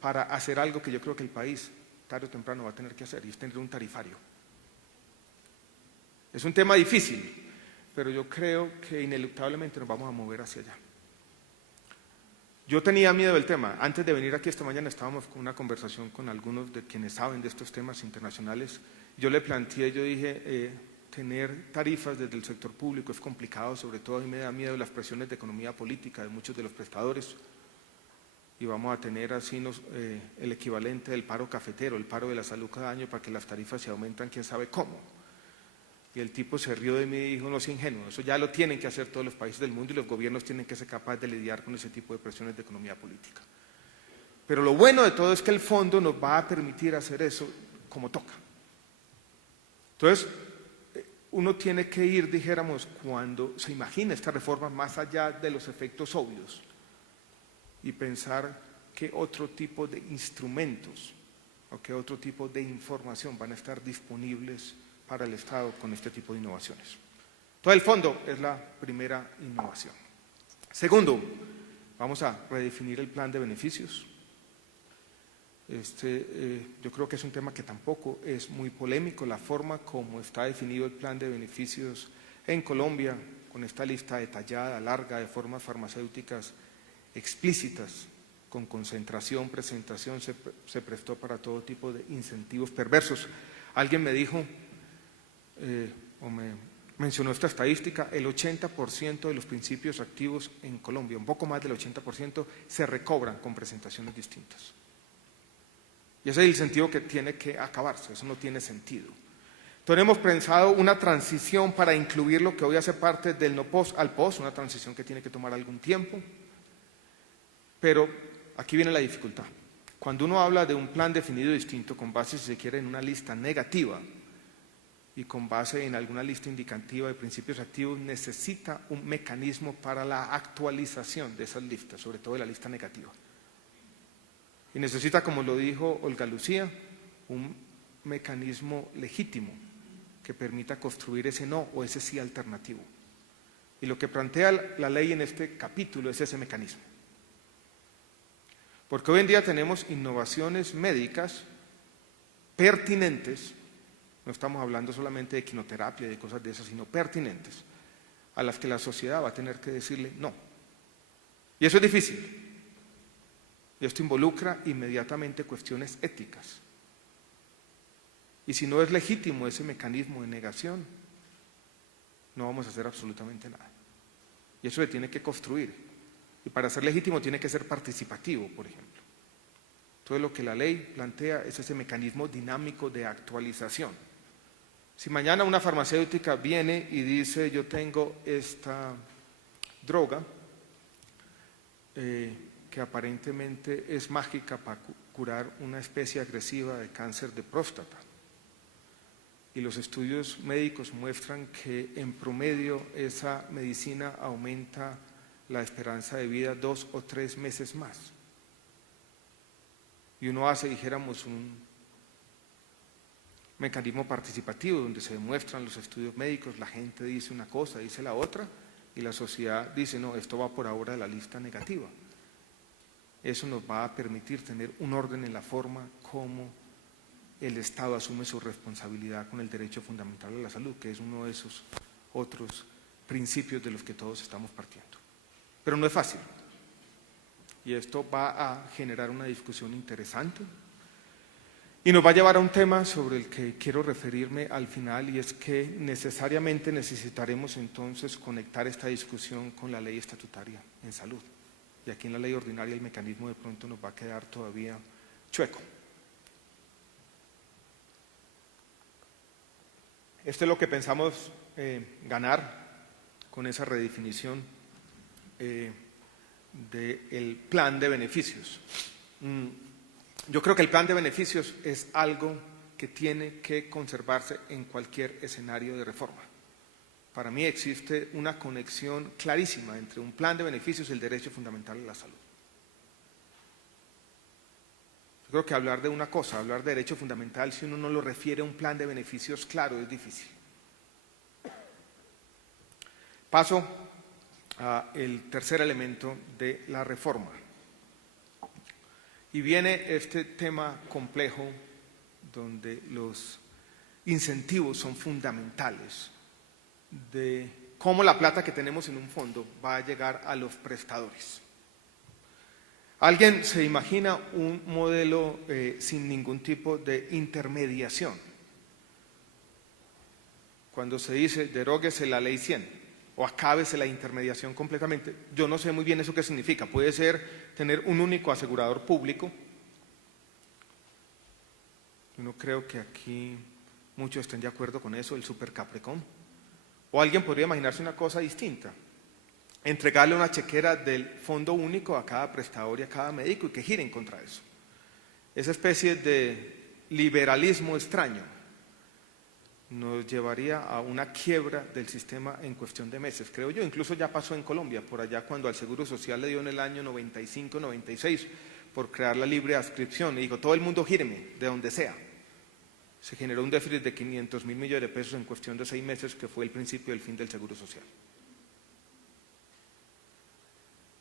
para hacer algo que yo creo que el país tarde o temprano va a tener que hacer, y es tener un tarifario. Es un tema difícil, pero yo creo que ineluctablemente nos vamos a mover hacia allá. Yo tenía miedo del tema. Antes de venir aquí esta mañana estábamos con una conversación con algunos de quienes saben de estos temas internacionales. Yo le planteé, yo dije, tener tarifas desde el sector público es complicado, sobre todo a mí me da miedo las presiones de economía política de muchos de los prestadores, y vamos a tener así el equivalente del paro cafetero, el paro de la salud cada año, para que las tarifas se aumentan quién sabe cómo. Y el tipo se rió de mí y dijo, no es ingenuo, eso ya lo tienen que hacer todos los países del mundo y los gobiernos tienen que ser capaces de lidiar con ese tipo de presiones de economía política. Pero lo bueno de todo es que el fondo nos va a permitir hacer eso como toca. Entonces, uno tiene que ir, dijéramos, cuando se imagina esta reforma más allá de los efectos obvios y pensar qué otro tipo de instrumentos o qué otro tipo de información van a estar disponibles para el Estado con este tipo de innovaciones. Todo el fondo es la primera innovación. Segundo, vamos a redefinir el plan de beneficios. Yo creo que es un tema que tampoco es muy polémico, la forma como está definido el plan de beneficios en Colombia, con esta lista detallada, larga, de formas farmacéuticas explícitas, con concentración, presentación, se prestó para todo tipo de incentivos perversos. Alguien me dijo, o me mencionó esta estadística, el 80% de los principios activos en Colombia, un poco más del 80%, se recobran con presentaciones distintas. Y ese es el sentido que tiene que acabarse, eso no tiene sentido. Entonces hemos pensado una transición para incluir lo que hoy hace parte del no post al post, una transición que tiene que tomar algún tiempo, pero aquí viene la dificultad. Cuando uno habla de un plan definido distinto, con base, si se quiere, en una lista negativa y con base en alguna lista indicativa de principios activos, necesita un mecanismo para la actualización de esas listas, sobre todo de la lista negativa. Y necesita, como lo dijo Olga Lucía, un mecanismo legítimo que permita construir ese no o ese sí alternativo. Y lo que plantea la ley en este capítulo es ese mecanismo. Porque hoy en día tenemos innovaciones médicas pertinentes, no estamos hablando solamente de quimioterapia y de cosas de esas, sino pertinentes, a las que la sociedad va a tener que decirle no. Y eso es difícil. Y esto involucra inmediatamente cuestiones éticas. Y si no es legítimo ese mecanismo de negación, no vamos a hacer absolutamente nada. Y eso se tiene que construir. Y para ser legítimo tiene que ser participativo, por ejemplo. Entonces lo que la ley plantea es ese mecanismo dinámico de actualización. Si mañana una farmacéutica viene y dice yo tengo esta droga que aparentemente es mágica para curar una especie agresiva de cáncer de próstata, y los estudios médicos muestran que en promedio esa medicina aumenta la esperanza de vida 2 o 3 meses más. Y uno hace, dijéramos, un mecanismo participativo donde se demuestran los estudios médicos, la gente dice una cosa, dice la otra, y la sociedad dice, no, esto va por ahora de la lista negativa. Eso nos va a permitir tener un orden en la forma como el Estado asume su responsabilidad con el derecho fundamental a la salud, que es uno de esos otros principios de los que todos estamos partiendo. Pero no es fácil, y esto va a generar una discusión interesante y nos va a llevar a un tema sobre el que quiero referirme al final, y es que necesariamente necesitaremos entonces conectar esta discusión con la ley estatutaria en salud, y aquí en la ley ordinaria el mecanismo de pronto nos va a quedar todavía chueco. Esto es lo que pensamos ganar con esa redefinición del plan de beneficios. Yo creo que el plan de beneficios es algo que tiene que conservarse en cualquier escenario de reforma. Para mí existe una conexión clarísima entre un plan de beneficios y el derecho fundamental a la salud. Yo creo que hablar de una cosa, hablar de derecho fundamental, si uno no lo refiere a un plan de beneficios claro, es difícil. Paso el tercer elemento de la reforma. Y viene este tema complejo donde los incentivos son fundamentales de cómo la plata que tenemos en un fondo va a llegar a los prestadores. ¿Alguien se imagina un modelo sin ningún tipo de intermediación? Cuando se dice deróguese la ley 100 o acábese la intermediación completamente, yo no sé muy bien eso qué significa. Puede ser tener un único asegurador público. Yo no creo que aquí muchos estén de acuerdo con eso, el super Caprecom. O alguien podría imaginarse una cosa distinta, entregarle una chequera del fondo único a cada prestador y a cada médico y que giren contra eso. Esa especie de liberalismo extraño nos llevaría a una quiebra del sistema en cuestión de meses, creo yo. Incluso ya pasó en Colombia, por allá cuando al Seguro Social le dio en el año 95, 96, por crear la libre adscripción, y dijo, todo el mundo gíreme, de donde sea. Se generó un déficit de 500.000 millones de pesos en cuestión de 6 meses, que fue el principio del fin del Seguro Social.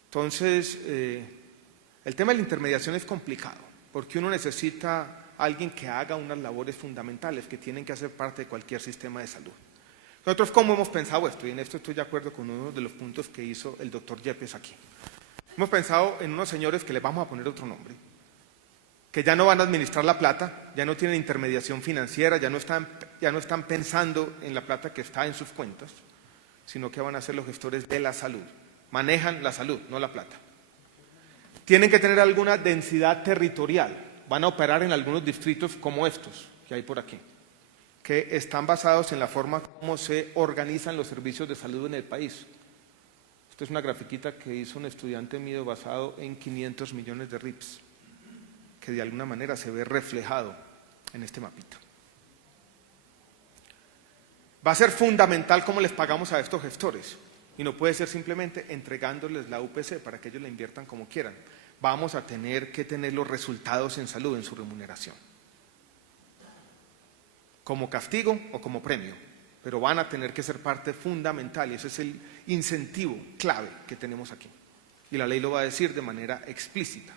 Entonces, el tema de la intermediación es complicado, porque uno necesita alguien que haga unas labores fundamentales que tienen que hacer parte de cualquier sistema de salud. Nosotros, ¿cómo hemos pensado esto? Y en esto estoy de acuerdo con uno de los puntos que hizo el doctor Yepes aquí. Hemos pensado en unos señores que les vamos a poner otro nombre, que ya no van a administrar la plata, ya no tienen intermediación financiera, ya no están pensando en la plata que está en sus cuentas, sino que van a ser los gestores de la salud. Manejan la salud, no la plata. Tienen que tener alguna densidad territorial. Van a operar en algunos distritos como estos que hay por aquí, que están basados en la forma como se organizan los servicios de salud en el país. Esta es una grafiquita que hizo un estudiante mío basado en 500 millones de RIPs, que de alguna manera se ve reflejado en este mapita. Va a ser fundamental cómo les pagamos a estos gestores, y no puede ser simplemente entregándoles la UPC para que ellos la inviertan como quieran. Vamos a tener que tener los resultados en salud en su remuneración, como castigo o como premio, pero van a tener que ser parte fundamental, y ese es el incentivo clave que tenemos aquí. Y la ley lo va a decir de manera explícita.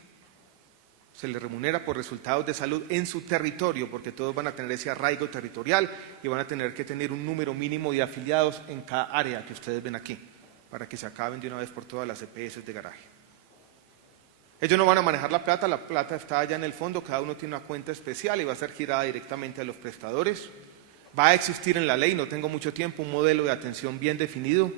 Se les remunera por resultados de salud en su territorio, porque todos van a tener ese arraigo territorial y van a tener que tener un número mínimo de afiliados en cada área que ustedes ven aquí, para que se acaben de una vez por todas las EPS de garaje. Ellos no van a manejar la plata está allá en el fondo, cada uno tiene una cuenta especial y va a ser girada directamente a los prestadores. Va a existir en la ley, no tengo mucho tiempo, un modelo de atención bien definido,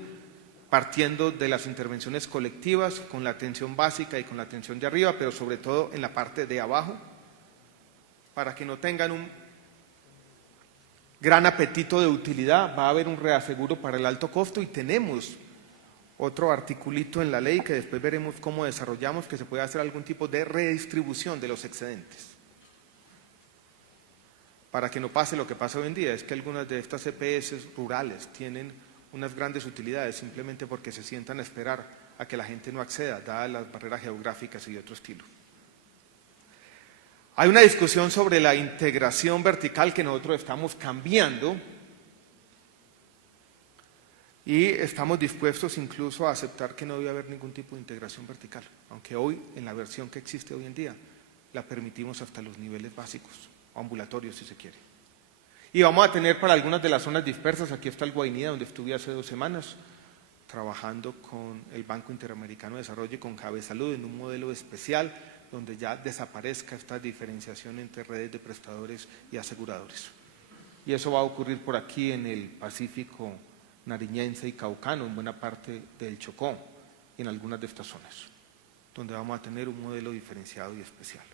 partiendo de las intervenciones colectivas, con la atención básica y con la atención de arriba, pero sobre todo en la parte de abajo, para que no tengan un gran apetito de utilidad. Va a haber un reaseguro para el alto costo y tenemos otro articulito en la ley que después veremos cómo desarrollamos, que se puede hacer algún tipo de redistribución de los excedentes, para que no pase lo que pasa hoy en día, es que algunas de estas EPS rurales tienen unas grandes utilidades simplemente porque se sientan a esperar a que la gente no acceda, dadas las barreras geográficas y de otro estilo. Hay una discusión sobre la integración vertical que nosotros estamos cambiando y estamos dispuestos incluso a aceptar que no debe haber ningún tipo de integración vertical, aunque hoy, en la versión que existe hoy en día, la permitimos hasta los niveles básicos, o ambulatorios si se quiere. Y vamos a tener para algunas de las zonas dispersas, aquí está el Guainía, donde estuve hace 2 semanas, trabajando con el Banco Interamericano de Desarrollo y con Jabe Salud en un modelo especial donde ya desaparezca esta diferenciación entre redes de prestadores y aseguradores. Y eso va a ocurrir por aquí en el Pacífico nariñense y caucano, en buena parte del Chocó y en algunas de estas zonas, donde vamos a tener un modelo diferenciado y especial.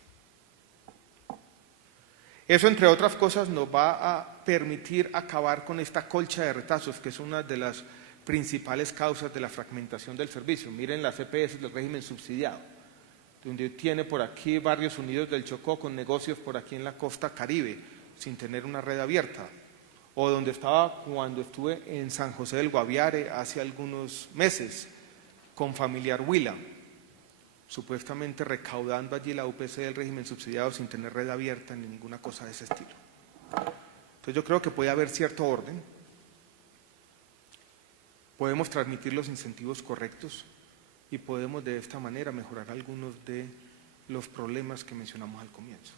Eso, entre otras cosas, nos va a permitir acabar con esta colcha de retazos, que es una de las principales causas de la fragmentación del servicio. Miren las EPS del régimen subsidiado, donde tiene por aquí Barrios Unidos del Chocó con negocios por aquí en la costa Caribe, sin tener una red abierta, o donde estaba cuando estuve en San José del Guaviare hace algunos meses, con Familiar Huila, supuestamente recaudando allí la UPC del régimen subsidiado sin tener red abierta ni ninguna cosa de ese estilo. Entonces yo creo que puede haber cierto orden, podemos transmitir los incentivos correctos y podemos de esta manera mejorar algunos de los problemas que mencionamos al comienzo.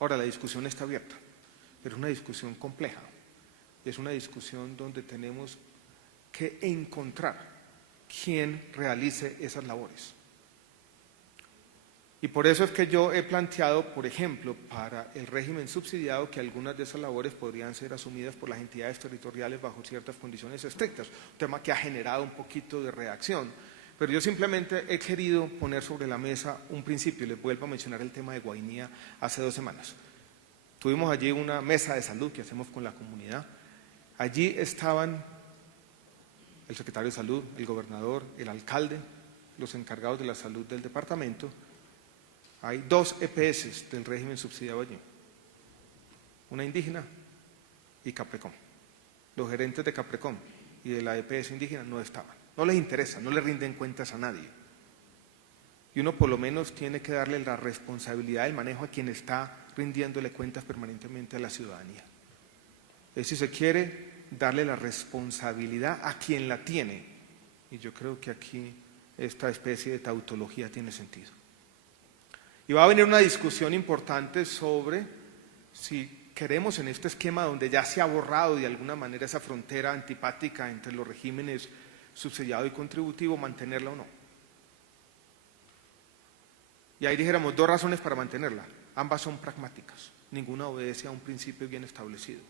Ahora, la discusión está abierta, pero es una discusión compleja, es una discusión donde tenemos que encontrar quién realice esas labores. Y por eso es que yo he planteado, por ejemplo, para el régimen subsidiado, que algunas de esas labores podrían ser asumidas por las entidades territoriales bajo ciertas condiciones estrictas, un tema que ha generado un poquito de reacción, pero yo simplemente he querido poner sobre la mesa un principio. Les vuelvo a mencionar el tema de Guainía hace 2 semanas. Tuvimos allí una mesa de salud que hacemos con la comunidad. Allí estaban el secretario de salud, el gobernador, el alcalde, los encargados de la salud del departamento. Hay 2 EPS del régimen subsidiado allí, una indígena y Caprecom. Los gerentes de Caprecom y de la EPS indígena no estaban, no les interesa, no le rinden cuentas a nadie. Y uno por lo menos tiene que darle la responsabilidad del manejo a quien está rindiéndole cuentas permanentemente a la ciudadanía. Es, si se quiere, darle la responsabilidad a quien la tiene. Y yo creo que aquí esta especie de tautología tiene sentido. Y va a venir una discusión importante sobre si queremos, en este esquema donde ya se ha borrado de alguna manera esa frontera antipática entre los regímenes subsidiado y contributivo, mantenerla o no. Y ahí dijéramos 2 razones para mantenerla. Ambas son pragmáticas, ninguna obedece a un principio bien establecido.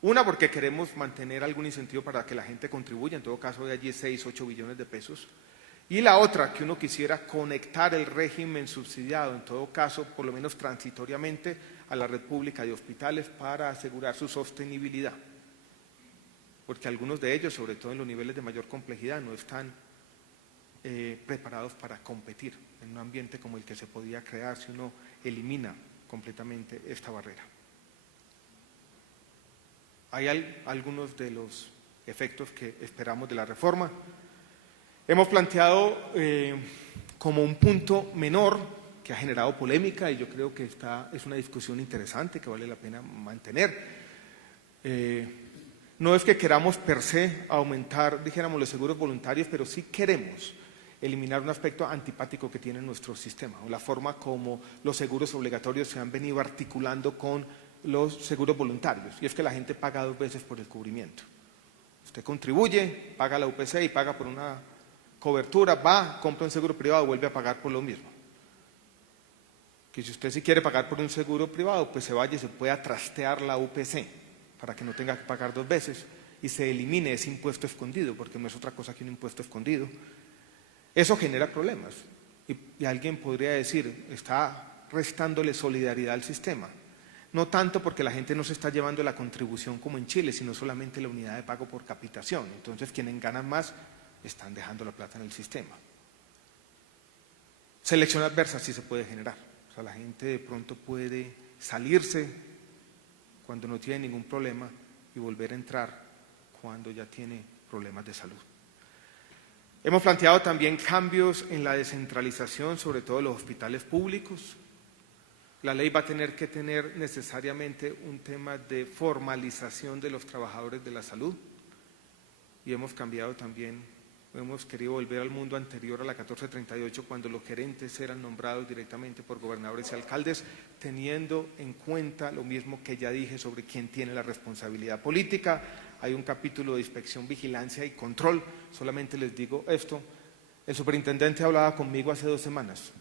Una, porque queremos mantener algún incentivo para que la gente contribuya, en todo caso de allí 6, 8 billones de pesos. Y la otra, que uno quisiera conectar el régimen subsidiado, en todo caso, por lo menos transitoriamente, a la red pública de hospitales para asegurar su sostenibilidad. Porque algunos de ellos, sobre todo en los niveles de mayor complejidad, no están preparados para competir en un ambiente como el que se podía crear si uno elimina completamente esta barrera. Hay algunos de los efectos que esperamos de la reforma. Hemos planteado como un punto menor que ha generado polémica, y yo creo que esta es una discusión interesante que vale la pena mantener. No es que queramos per se aumentar, dijéramos, los seguros voluntarios, pero sí queremos eliminar un aspecto antipático que tiene nuestro sistema, o la forma como los seguros obligatorios se han venido articulando con los seguros voluntarios, y es que la gente paga 2 veces por el cubrimiento. Usted contribuye, paga la UPC y paga por una cobertura, va, compra un seguro privado, vuelve a pagar por lo mismo. Que si usted sí quiere pagar por un seguro privado, pues se vaya y se pueda trastear la UPC para que no tenga que pagar 2 veces y se elimine ese impuesto escondido, porque no es otra cosa que un impuesto escondido. Eso genera problemas y alguien podría decir, está restándole solidaridad al sistema. No tanto porque la gente no se está llevando la contribución como en Chile, sino solamente la unidad de pago por capitación. Entonces, quienes ganan más están dejando la plata en el sistema. Selección adversa sí se puede generar. O sea, la gente de pronto puede salirse cuando no tiene ningún problema y volver a entrar cuando ya tiene problemas de salud. Hemos planteado también cambios en la descentralización, sobre todo en los hospitales públicos. La ley va a tener que tener necesariamente un tema de formalización de los trabajadores de la salud, y hemos cambiado también, hemos querido volver al mundo anterior a la 1438, cuando los gerentes eran nombrados directamente por gobernadores y alcaldes, teniendo en cuenta lo mismo que ya dije sobre quién tiene la responsabilidad política. Hay un capítulo de inspección, vigilancia y control. Solamente les digo esto: el superintendente hablaba conmigo hace 2 semanas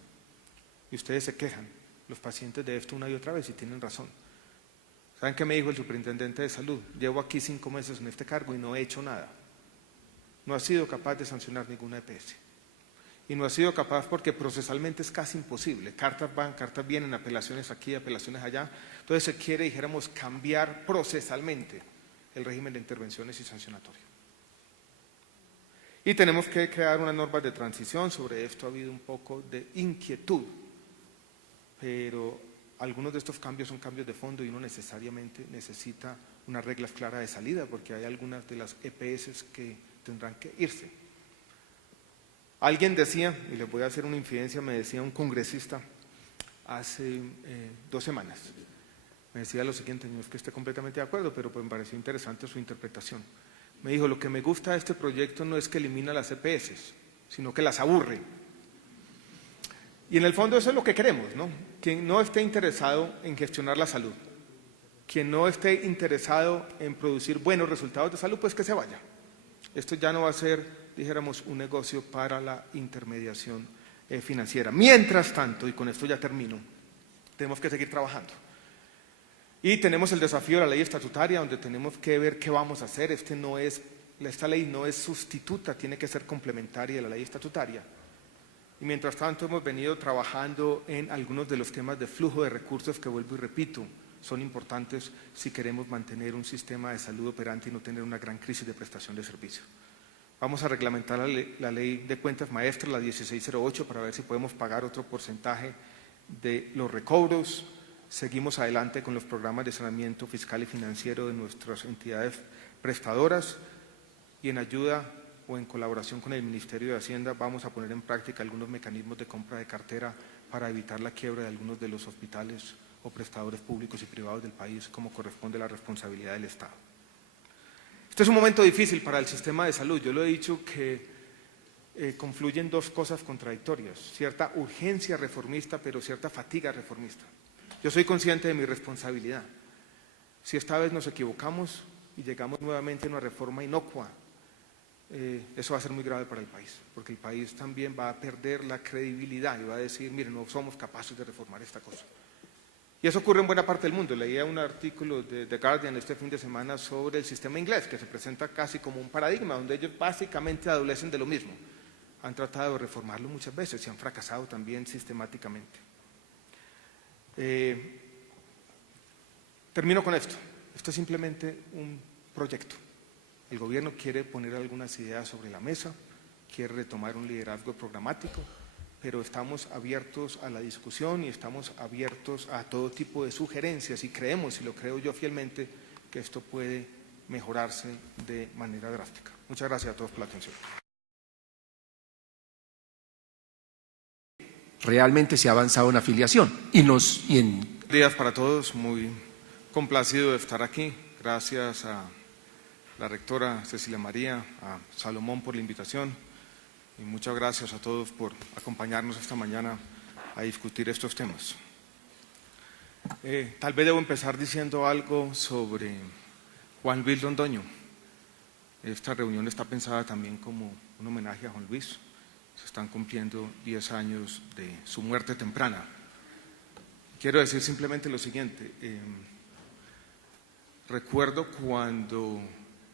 y ustedes se quejan, los pacientes, de esto una y otra vez, y tienen razón. ¿Saben qué me dijo el superintendente de salud? Llevo aquí 5 meses en este cargo y no he hecho nada. No ha sido capaz de sancionar ninguna EPS. Y no ha sido capaz porque procesalmente es casi imposible. Cartas van, cartas vienen, apelaciones aquí, apelaciones allá. Entonces se quiere, dijéramos, cambiar procesalmente el régimen de intervenciones y sancionatorio. Y tenemos que crear unas normas de transición. Sobre esto ha habido un poco de inquietud, pero algunos de estos cambios son cambios de fondo y uno necesariamente necesita unas reglas claras de salida, porque hay algunas de las EPS que tendrán que irse. Alguien decía, y les voy a hacer una infidencia, me decía un congresista hace 2 semanas, me decía lo siguiente: no es que esté completamente de acuerdo, pero pues me pareció interesante su interpretación. Me dijo, lo que me gusta de este proyecto no es que elimina las EPS, sino que las aburre. Y en el fondo eso es lo que queremos, ¿no? Quien no esté interesado en gestionar la salud, quien no esté interesado en producir buenos resultados de salud, pues que se vaya. Esto ya no va a ser, dijéramos, un negocio para la intermediación financiera. Mientras tanto, y con esto ya termino, tenemos que seguir trabajando. Y tenemos el desafío de la ley estatutaria, donde tenemos que ver qué vamos a hacer. Esta ley no es sustituta, tiene que ser complementaria de la ley estatutaria. Y mientras tanto hemos venido trabajando en algunos de los temas de flujo de recursos que, vuelvo y repito, son importantes si queremos mantener un sistema de salud operante y no tener una gran crisis de prestación de servicios. Vamos a reglamentar la ley de cuentas maestras, la 1608, para ver si podemos pagar otro porcentaje de los recobros. Seguimos adelante con los programas de saneamiento fiscal y financiero de nuestras entidades prestadoras, y en ayuda o en colaboración con el Ministerio de Hacienda vamos a poner en práctica algunos mecanismos de compra de cartera para evitar la quiebra de algunos de los hospitales o prestadores públicos y privados del país, como corresponde a la responsabilidad del Estado. Este es un momento difícil para el sistema de salud. Yo lo he dicho que confluyen 2 cosas contradictorias: cierta urgencia reformista, pero cierta fatiga reformista. Yo soy consciente de mi responsabilidad. Si esta vez nos equivocamos y llegamos nuevamente a una reforma inocua, eso va a ser muy grave para el país, porque el país también va a perder la credibilidad y va a decir, miren, no somos capaces de reformar esta cosa. Y eso ocurre en buena parte del mundo. Leía un artículo de The Guardian este fin de semana sobre el sistema inglés, que se presenta casi como un paradigma, donde ellos básicamente adolecen de lo mismo. Han tratado de reformarlo muchas veces y han fracasado también sistemáticamente. Termino con esto. Esto es simplemente un proyecto. El gobierno quiere poner algunas ideas sobre la mesa, quiere retomar un liderazgo programático, pero estamos abiertos a la discusión y estamos abiertos a todo tipo de sugerencias y creemos, y lo creo yo fielmente, que esto puede mejorarse de manera drástica. Muchas gracias a todos por la atención. Realmente se ha avanzado en afiliación Buenos días para todos, muy complacido de estar aquí. Gracias a la rectora Cecilia María, a Salomón por la invitación y muchas gracias a todos por acompañarnos esta mañana a discutir estos temas. Tal vez debo empezar diciendo algo sobre Juan Luis Londoño. Esta reunión está pensada también como un homenaje a Juan Luis. Se están cumpliendo 10 años de su muerte temprana. Quiero decir simplemente lo siguiente. Recuerdo cuando,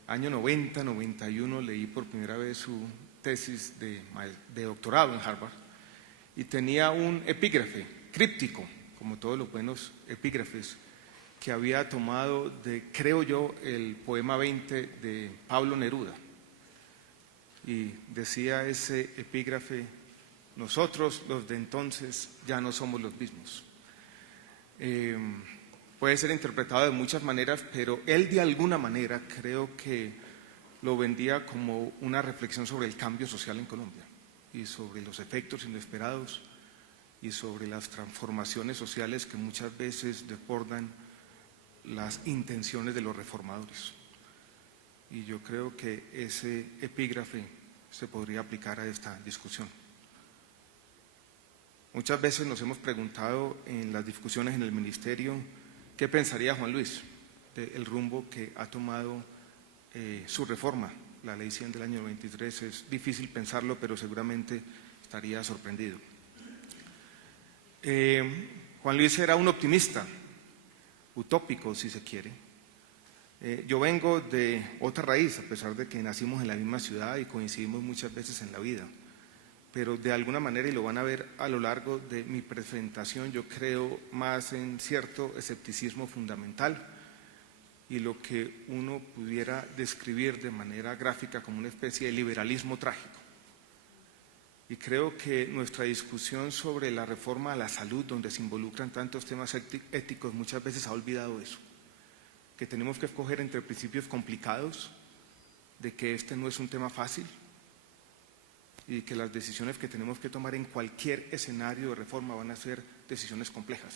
año 90, 91, leí por primera vez su tesis de doctorado en Harvard y tenía un epígrafe críptico, como todos los buenos epígrafes, que había tomado de, creo yo, el poema 20 de Pablo Neruda. Y decía ese epígrafe: nosotros los de entonces ya no somos los mismos. Puede ser interpretado de muchas maneras, pero él de alguna manera creo que lo vendía como una reflexión sobre el cambio social en Colombia y sobre los efectos inesperados y sobre las transformaciones sociales que muchas veces desbordan las intenciones de los reformadores. Y yo creo que ese epígrafe se podría aplicar a esta discusión. Muchas veces nos hemos preguntado en las discusiones en el ministerio qué pensaría Juan Luis del rumbo que ha tomado su reforma, la Ley 100 del año 93. Es difícil pensarlo, pero seguramente estaría sorprendido. Juan Luis era un optimista, utópico si se quiere. Yo vengo de otra raíz, a pesar de que nacimos en la misma ciudad y coincidimos muchas veces en la vida, pero de alguna manera, y lo van a ver a lo largo de mi presentación, yo creo más en cierto escepticismo fundamental y lo que uno pudiera describir de manera gráfica como una especie de liberalismo trágico. Y creo que nuestra discusión sobre la reforma a la salud, donde se involucran tantos temas éticos, muchas veces ha olvidado eso, que tenemos que escoger entre principios complicados, de que este no es un tema fácil y que las decisiones que tenemos que tomar en cualquier escenario de reforma van a ser decisiones complejas,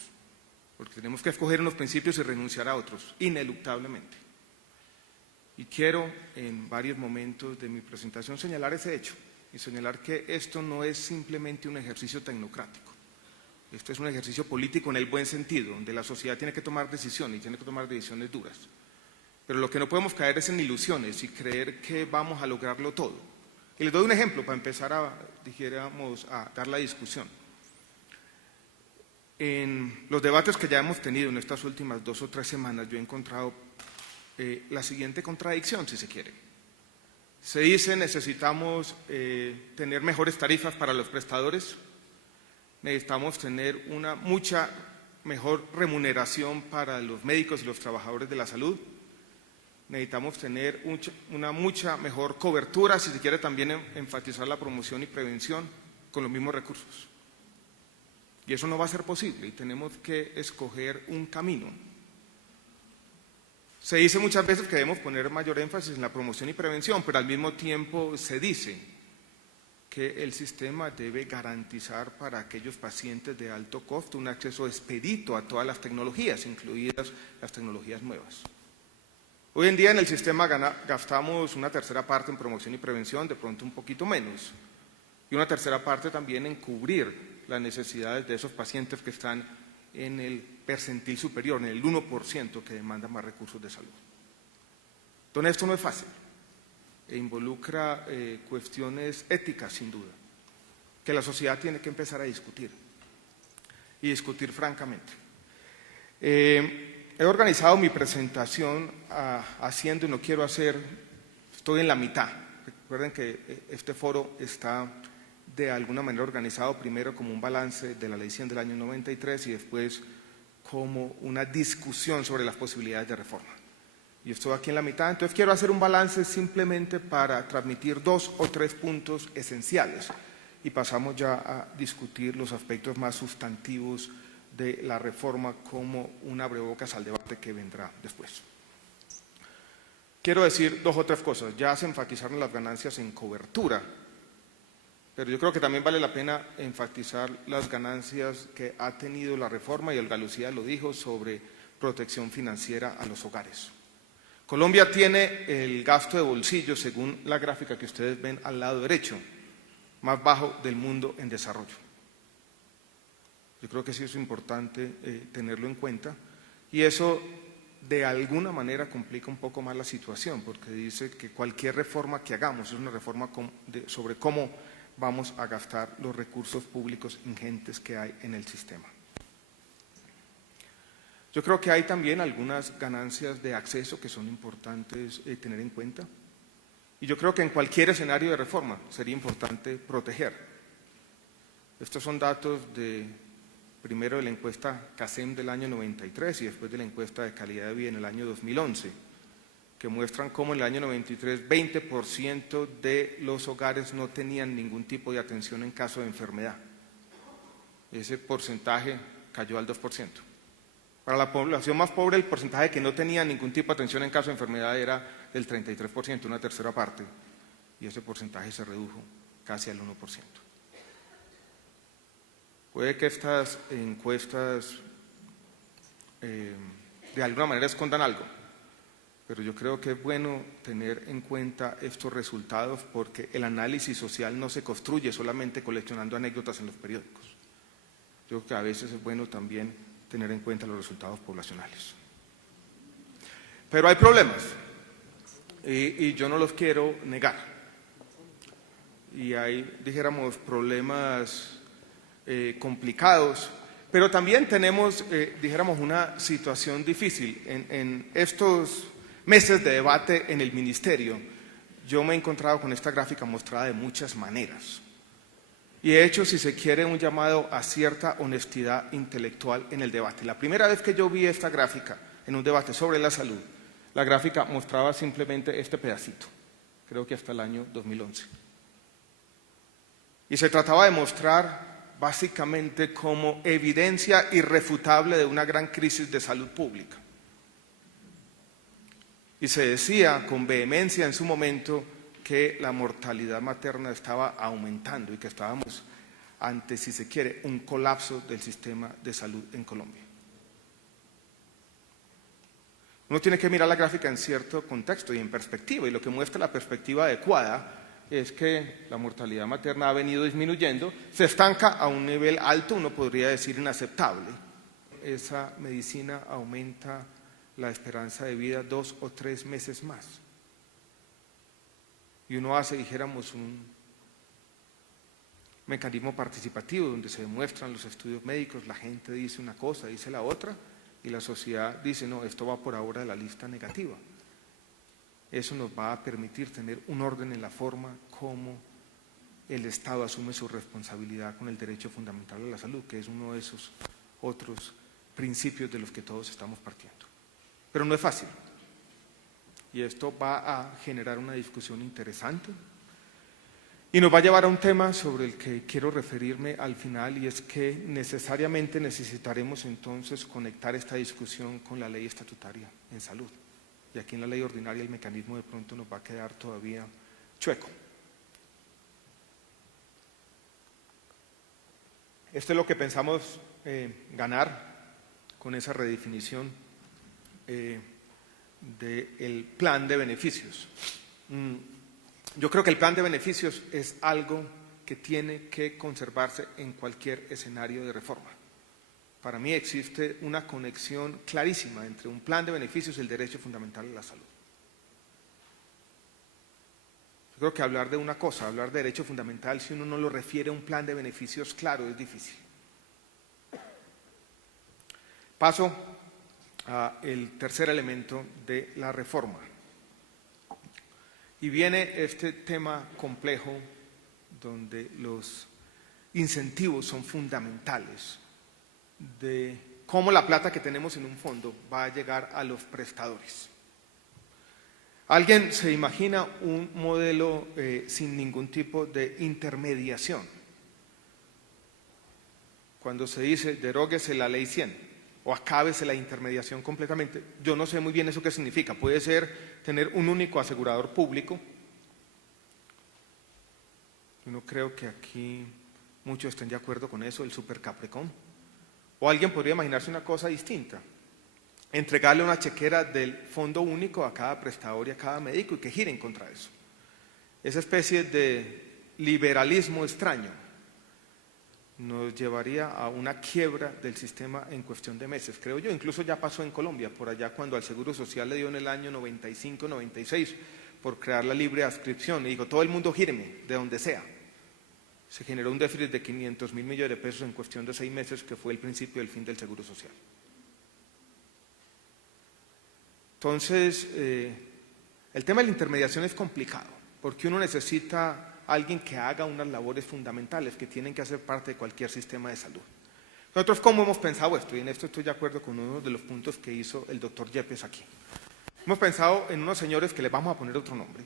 porque tenemos que escoger unos principios y renunciar a otros, ineluctablemente. Y quiero en varios momentos de mi presentación señalar ese hecho y señalar que esto no es simplemente un ejercicio tecnocrático. Esto es un ejercicio político en el buen sentido, donde la sociedad tiene que tomar decisiones y tiene que tomar decisiones duras. Pero lo que no podemos caer es en ilusiones y creer que vamos a lograrlo todo. Y les doy un ejemplo para empezar a dar la discusión. En los debates que ya hemos tenido en estas últimas 2 o 3 semanas, yo he encontrado la siguiente contradicción, si se quiere. Se dice necesitamos tener mejores tarifas para los prestadores, necesitamos tener una mucha mejor remuneración para los médicos y los trabajadores de la salud, necesitamos tener una mucha mejor cobertura, si se quiere también enfatizar la promoción y prevención con los mismos recursos. Y eso no va a ser posible y tenemos que escoger un camino. Se dice muchas veces que debemos poner mayor énfasis en la promoción y prevención, pero al mismo tiempo se dice que el sistema debe garantizar para aquellos pacientes de alto costo un acceso expedito a todas las tecnologías, incluidas las tecnologías nuevas. Hoy en día en el sistema gastamos una tercera parte en promoción y prevención, de pronto un poquito menos, y una tercera parte también en cubrir las necesidades de esos pacientes que están en el percentil superior, en el 1% que demanda más recursos de salud. Entonces esto no es fácil e involucra cuestiones éticas sin duda, que la sociedad tiene que empezar a discutir y discutir francamente. He organizado mi presentación haciendo, y no quiero hacer, estoy en la mitad. Recuerden que este foro está de alguna manera organizado primero como un balance de la Ley 100 del año 93 y después como una discusión sobre las posibilidades de reforma. y estoy aquí en la mitad, entonces quiero hacer un balance simplemente para transmitir 2 o 3 puntos esenciales y pasamos ya a discutir los aspectos más sustantivos de la reforma como un abrebocas al debate que vendrá después. Quiero decir 2 o 3 cosas. Ya se enfatizaron las ganancias en cobertura, pero yo creo que también vale la pena enfatizar las ganancias que ha tenido la reforma, y Olga Lucía lo dijo, sobre protección financiera a los hogares. Colombia tiene el gasto de bolsillo, según la gráfica que ustedes ven al lado derecho, más bajo del mundo en desarrollo. Yo creo que sí es importante tenerlo en cuenta, y eso de alguna manera complica un poco más la situación, porque dice que cualquier reforma que hagamos es una reforma sobre cómo vamos a gastar los recursos públicos ingentes que hay en el sistema. Yo creo que hay también algunas ganancias de acceso que son importantes tener en cuenta, y yo creo que en cualquier escenario de reforma sería importante proteger. Estos son datos primero de la encuesta CACEM del año 93 y después de la encuesta de calidad de vida en el año 2011, que muestran cómo en el año 93 20% de los hogares no tenían ningún tipo de atención en caso de enfermedad. Ese porcentaje cayó al 2%. Para la población más pobre, el porcentaje que no tenía ningún tipo de atención en caso de enfermedad era del 33%, una tercera parte, y ese porcentaje se redujo casi al 1%. Puede que estas encuestas de alguna manera escondan algo, pero yo creo que es bueno tener en cuenta estos resultados, porque el análisis social no se construye solamente coleccionando anécdotas en los periódicos. Yo creo que a veces es bueno también tener en cuenta los resultados poblacionales. Pero hay problemas, y yo no los quiero negar. Y hay, dijéramos, problemas complicados, pero también tenemos, dijéramos, una situación difícil. En estos meses de debate en el ministerio, yo me he encontrado con esta gráfica mostrada de muchas maneras. Y he hecho, si se quiere, un llamado a cierta honestidad intelectual en el debate. La primera vez que yo vi esta gráfica en un debate sobre la salud, la gráfica mostraba simplemente este pedacito, creo que hasta el año 2011. Y se trataba de mostrar básicamente como evidencia irrefutable de una gran crisis de salud pública. Y se decía con vehemencia en su momento que la mortalidad materna estaba aumentando y que estábamos ante, si se quiere, un colapso del sistema de salud en Colombia. Uno tiene que mirar la gráfica en cierto contexto y en perspectiva, y lo que muestra la perspectiva adecuada es que la mortalidad materna ha venido disminuyendo, se estanca a un nivel alto, uno podría decir inaceptable. Esa medicina aumenta la esperanza de vida 2 o 3 meses más. Y uno hace, dijéramos, un mecanismo participativo donde se demuestran los estudios médicos, la gente dice una cosa, dice la otra, y la sociedad dice, no, esto va por ahora de la lista negativa. Eso nos va a permitir tener un orden en la forma como el Estado asume su responsabilidad con el derecho fundamental a la salud, que es uno de esos otros principios de los que todos estamos partiendo. Pero no es fácil, y esto va a generar una discusión interesante y nos va a llevar a un tema sobre el que quiero referirme al final, y es que necesariamente necesitaremos entonces conectar esta discusión con la ley estatutaria en salud. Y aquí en la ley ordinaria el mecanismo de pronto nos va a quedar todavía chueco. Esto es lo que pensamos ganar con esa redefinición del plan de beneficios. Yo creo que el plan de beneficios es algo que tiene que conservarse en cualquier escenario de reforma. Para mí existe una conexión clarísima entre un plan de beneficios y el derecho fundamental a la salud. Yo creo que hablar de una cosa, hablar de derecho fundamental, si uno no lo refiere a un plan de beneficios claro, es difícil. Paso al tercer elemento de la reforma. Y viene este tema complejo donde los incentivos son fundamentales de cómo la plata que tenemos en un fondo va a llegar a los prestadores. ¿Alguien se imagina un modelo sin ningún tipo de intermediación? Cuando se dice deróguese la ley 100 o acábese la intermediación completamente, yo no sé muy bien eso qué significa. Puede ser tener un único asegurador público. Yo no creo que aquí muchos estén de acuerdo con eso, el super Caprecom. O alguien podría imaginarse una cosa distinta. Entregarle una chequera del fondo único a cada prestador y a cada médico y que giren contra eso. Esa especie de liberalismo extraño nos llevaría a una quiebra del sistema en cuestión de meses, creo yo. Incluso ya pasó en Colombia, por allá cuando al Seguro Social le dio en el año 95, 96, por crear la libre adscripción, y dijo, todo el mundo gíreme, de donde sea. Se generó un déficit de 500.000 millones de pesos en cuestión de 6 meses, que fue el principio del fin del Seguro Social. Entonces, el tema de la intermediación es complicado, porque uno necesita alguien que haga unas labores fundamentales que tienen que hacer parte de cualquier sistema de salud. Nosotros, ¿cómo hemos pensado esto? Y en esto estoy de acuerdo con uno de los puntos que hizo el doctor Yepes aquí. Hemos pensado en unos señores que les vamos a poner otro nombre,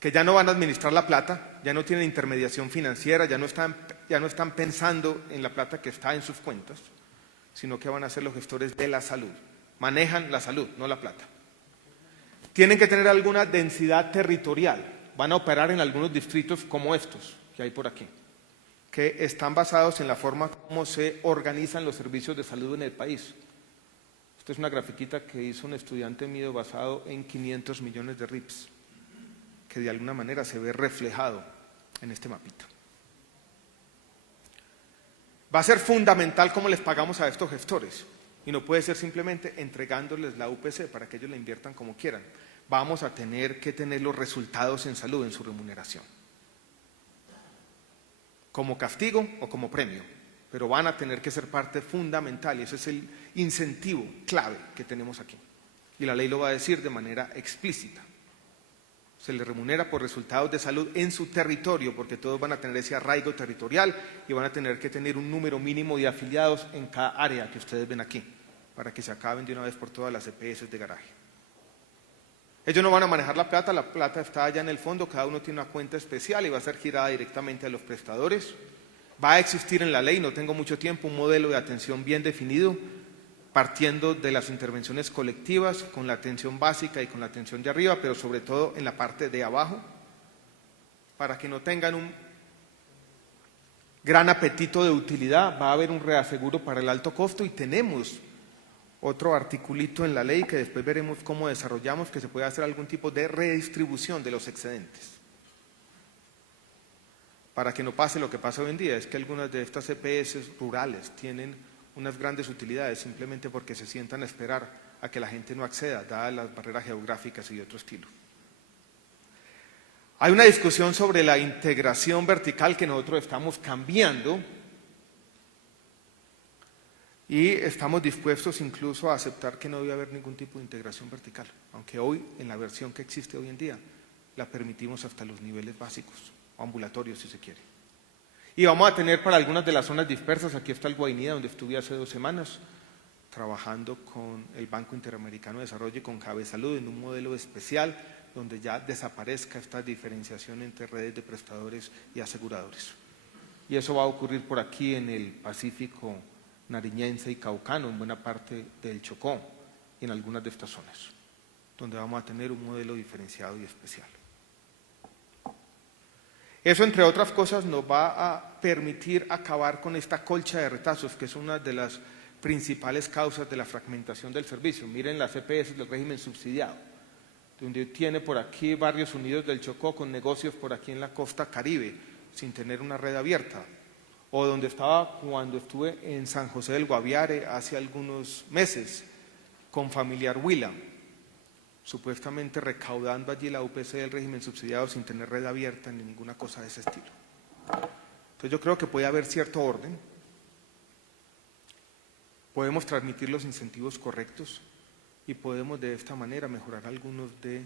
que ya no van a administrar la plata, ya no tienen intermediación financiera, ya no están pensando en la plata que está en sus cuentas, sino que van a ser los gestores de la salud. Manejan la salud, no la plata. Tienen que tener alguna densidad territorial. Van a operar en algunos distritos como estos que hay por aquí, que están basados en la forma como se organizan los servicios de salud en el país. Esta es una grafiquita que hizo un estudiante mío basado en 500 millones de RIPs, que de alguna manera se ve reflejado en este mapita. Va a ser fundamental cómo les pagamos a estos gestores. Y no puede ser simplemente entregándoles la UPC para que ellos la inviertan como quieran. Vamos a tener que tener los resultados en salud en su remuneración. Como castigo o como premio. Pero van a tener que ser parte fundamental y ese es el incentivo clave que tenemos aquí. Y la ley lo va a decir de manera explícita. Se les remunera por resultados de salud en su territorio, porque todos van a tener ese arraigo territorial y van a tener que tener un número mínimo de afiliados en cada área que ustedes ven aquí, para que se acaben de una vez por todas las EPS de garaje. Ellos no van a manejar la plata está allá en el fondo, cada uno tiene una cuenta especial y va a ser girada directamente a los prestadores. Va a existir en la ley, no tengo mucho tiempo, un modelo de atención bien definido, partiendo de las intervenciones colectivas, con la atención básica y con la atención de arriba, pero sobre todo en la parte de abajo, para que no tengan un gran apetito de utilidad. Va a haber un reaseguro para el alto costo y tenemos otro articulito en la ley que después veremos cómo desarrollamos, que se puede hacer algún tipo de redistribución de los excedentes. Para que no pase lo que pasa hoy en día, es que algunas de estas EPS rurales tienen unas grandes utilidades simplemente porque se sientan a esperar a que la gente no acceda, dadas las barreras geográficas y de otro estilo. Hay una discusión sobre la integración vertical que nosotros estamos cambiando y estamos dispuestos incluso a aceptar que no debe haber ningún tipo de integración vertical, aunque hoy, en la versión que existe hoy en día, la permitimos hasta los niveles básicos, o ambulatorios si se quiere. Y vamos a tener para algunas de las zonas dispersas, aquí está el Guainía, donde estuve hace 2 semanas, trabajando con el Banco Interamericano de Desarrollo y con Cabe Salud en un modelo especial donde ya desaparezca esta diferenciación entre redes de prestadores y aseguradores. Y eso va a ocurrir por aquí en el Pacífico nariñense y caucano, en buena parte del Chocó y en algunas de estas zonas, donde vamos a tener un modelo diferenciado y especial. Eso, entre otras cosas, nos va a permitir acabar con esta colcha de retazos, que es una de las principales causas de la fragmentación del servicio. Miren las EPS del régimen subsidiado, donde tiene por aquí Barrios Unidos del Chocó con negocios por aquí en la costa Caribe, sin tener una red abierta. O donde estaba cuando estuve en San José del Guaviare hace algunos meses, con Familiar Huila, supuestamente recaudando allí la UPC del régimen subsidiado sin tener red abierta ni ninguna cosa de ese estilo. Entonces yo creo que puede haber cierto orden, podemos transmitir los incentivos correctos y podemos de esta manera mejorar algunos de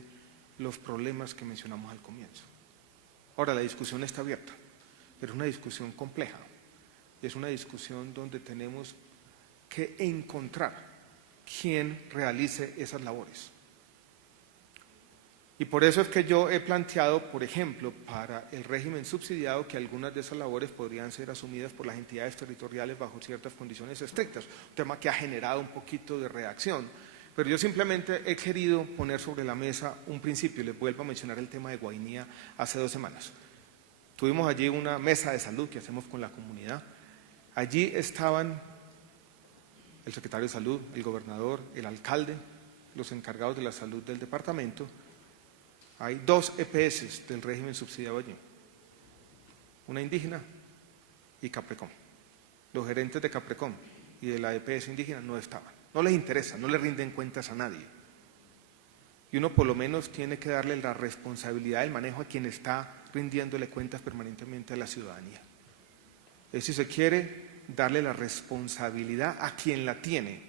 los problemas que mencionamos al comienzo. Ahora, la discusión está abierta, pero es una discusión compleja y es una discusión donde tenemos que encontrar quién realice esas labores. Y por eso es que yo he planteado, por ejemplo, para el régimen subsidiado, que algunas de esas labores podrían ser asumidas por las entidades territoriales bajo ciertas condiciones estrictas, un tema que ha generado un poquito de reacción. Pero yo simplemente he querido poner sobre la mesa un principio. Les vuelvo a mencionar el tema de Guainía hace 2 semanas. Tuvimos allí una mesa de salud que hacemos con la comunidad. Allí estaban el secretario de salud, el gobernador, el alcalde, los encargados de la salud del departamento. Hay 2 EPS del régimen subsidiado allí, una indígena y Caprecom. Los gerentes de Caprecom y de la EPS indígena no estaban. No les interesa, no le rinden cuentas a nadie. Y uno por lo menos tiene que darle la responsabilidad del manejo a quien está rindiéndole cuentas permanentemente a la ciudadanía. Es, si se quiere, darle la responsabilidad a quien la tiene.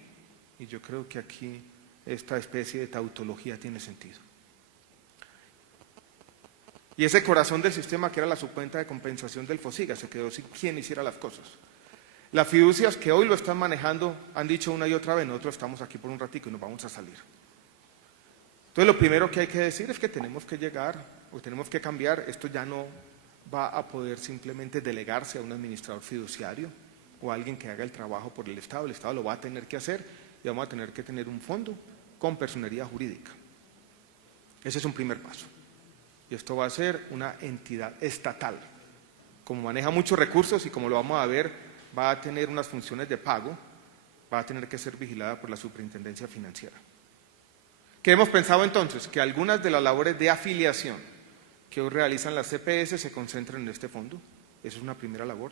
Y yo creo que aquí esta especie de tautología tiene sentido. Y ese corazón del sistema, que era la subcuenta de compensación del FOSIGA, se quedó sin quien hiciera las cosas. Las fiducias que hoy lo están manejando han dicho una y otra vez: nosotros estamos aquí por un ratico y nos vamos a salir. Entonces, lo primero que hay que decir es que tenemos que llegar, o tenemos que cambiar. Esto ya no va a poder simplemente delegarse a un administrador fiduciario o a alguien que haga el trabajo por el Estado. El Estado lo va a tener que hacer y vamos a tener que tener un fondo con personería jurídica. Ese es un primer paso. Y esto va a ser una entidad estatal. Como maneja muchos recursos y como lo vamos a ver, va a tener unas funciones de pago, va a tener que ser vigilada por la Superintendencia Financiera. ¿Qué hemos pensado entonces? Que algunas de las labores de afiliación que hoy realizan las CPS se concentren en este fondo. Esa es una primera labor.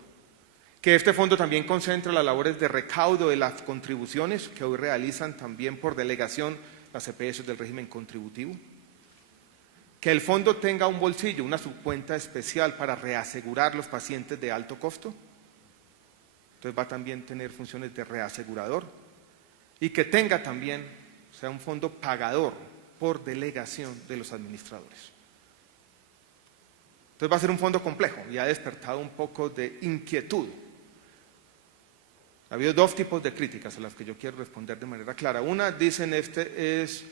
Que este fondo también concentre las labores de recaudo de las contribuciones que hoy realizan también por delegación las CPS del régimen contributivo. Que el fondo tenga un bolsillo, una subcuenta especial para reasegurar los pacientes de alto costo. Entonces va a también tener funciones de reasegurador. Y que tenga también, sea un fondo pagador por delegación de los administradores. Entonces va a ser un fondo complejo y ha despertado un poco de inquietud. Ha habido 2 tipos de críticas a las que yo quiero responder de manera clara. Una, dicen, este es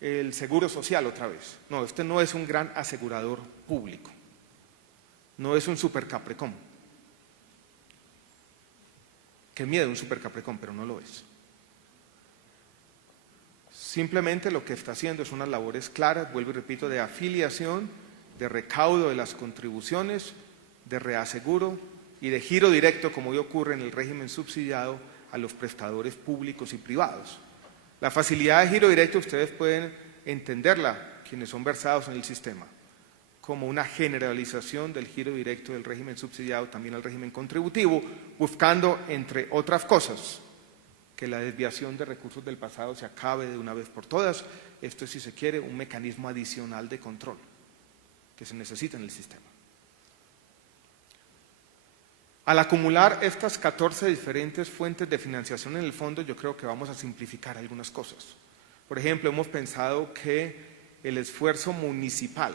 el seguro social otra vez. No, este no es un gran asegurador público. No es un super Caprecom. Qué miedo un super Caprecom, pero no lo es. Simplemente lo que está haciendo es unas labores claras, vuelvo y repito, de afiliación, de recaudo de las contribuciones, de reaseguro y de giro directo, como hoy ocurre en el régimen subsidiado, a los prestadores públicos y privados. La facilidad de giro directo ustedes pueden entenderla, quienes son versados en el sistema, como una generalización del giro directo del régimen subsidiado también al régimen contributivo, buscando, entre otras cosas, que la desviación de recursos del pasado se acabe de una vez por todas. Esto es, si se quiere, un mecanismo adicional de control que se necesita en el sistema. Al acumular estas 14 diferentes fuentes de financiación en el fondo, yo creo que vamos a simplificar algunas cosas. Por ejemplo, hemos pensado que el esfuerzo municipal,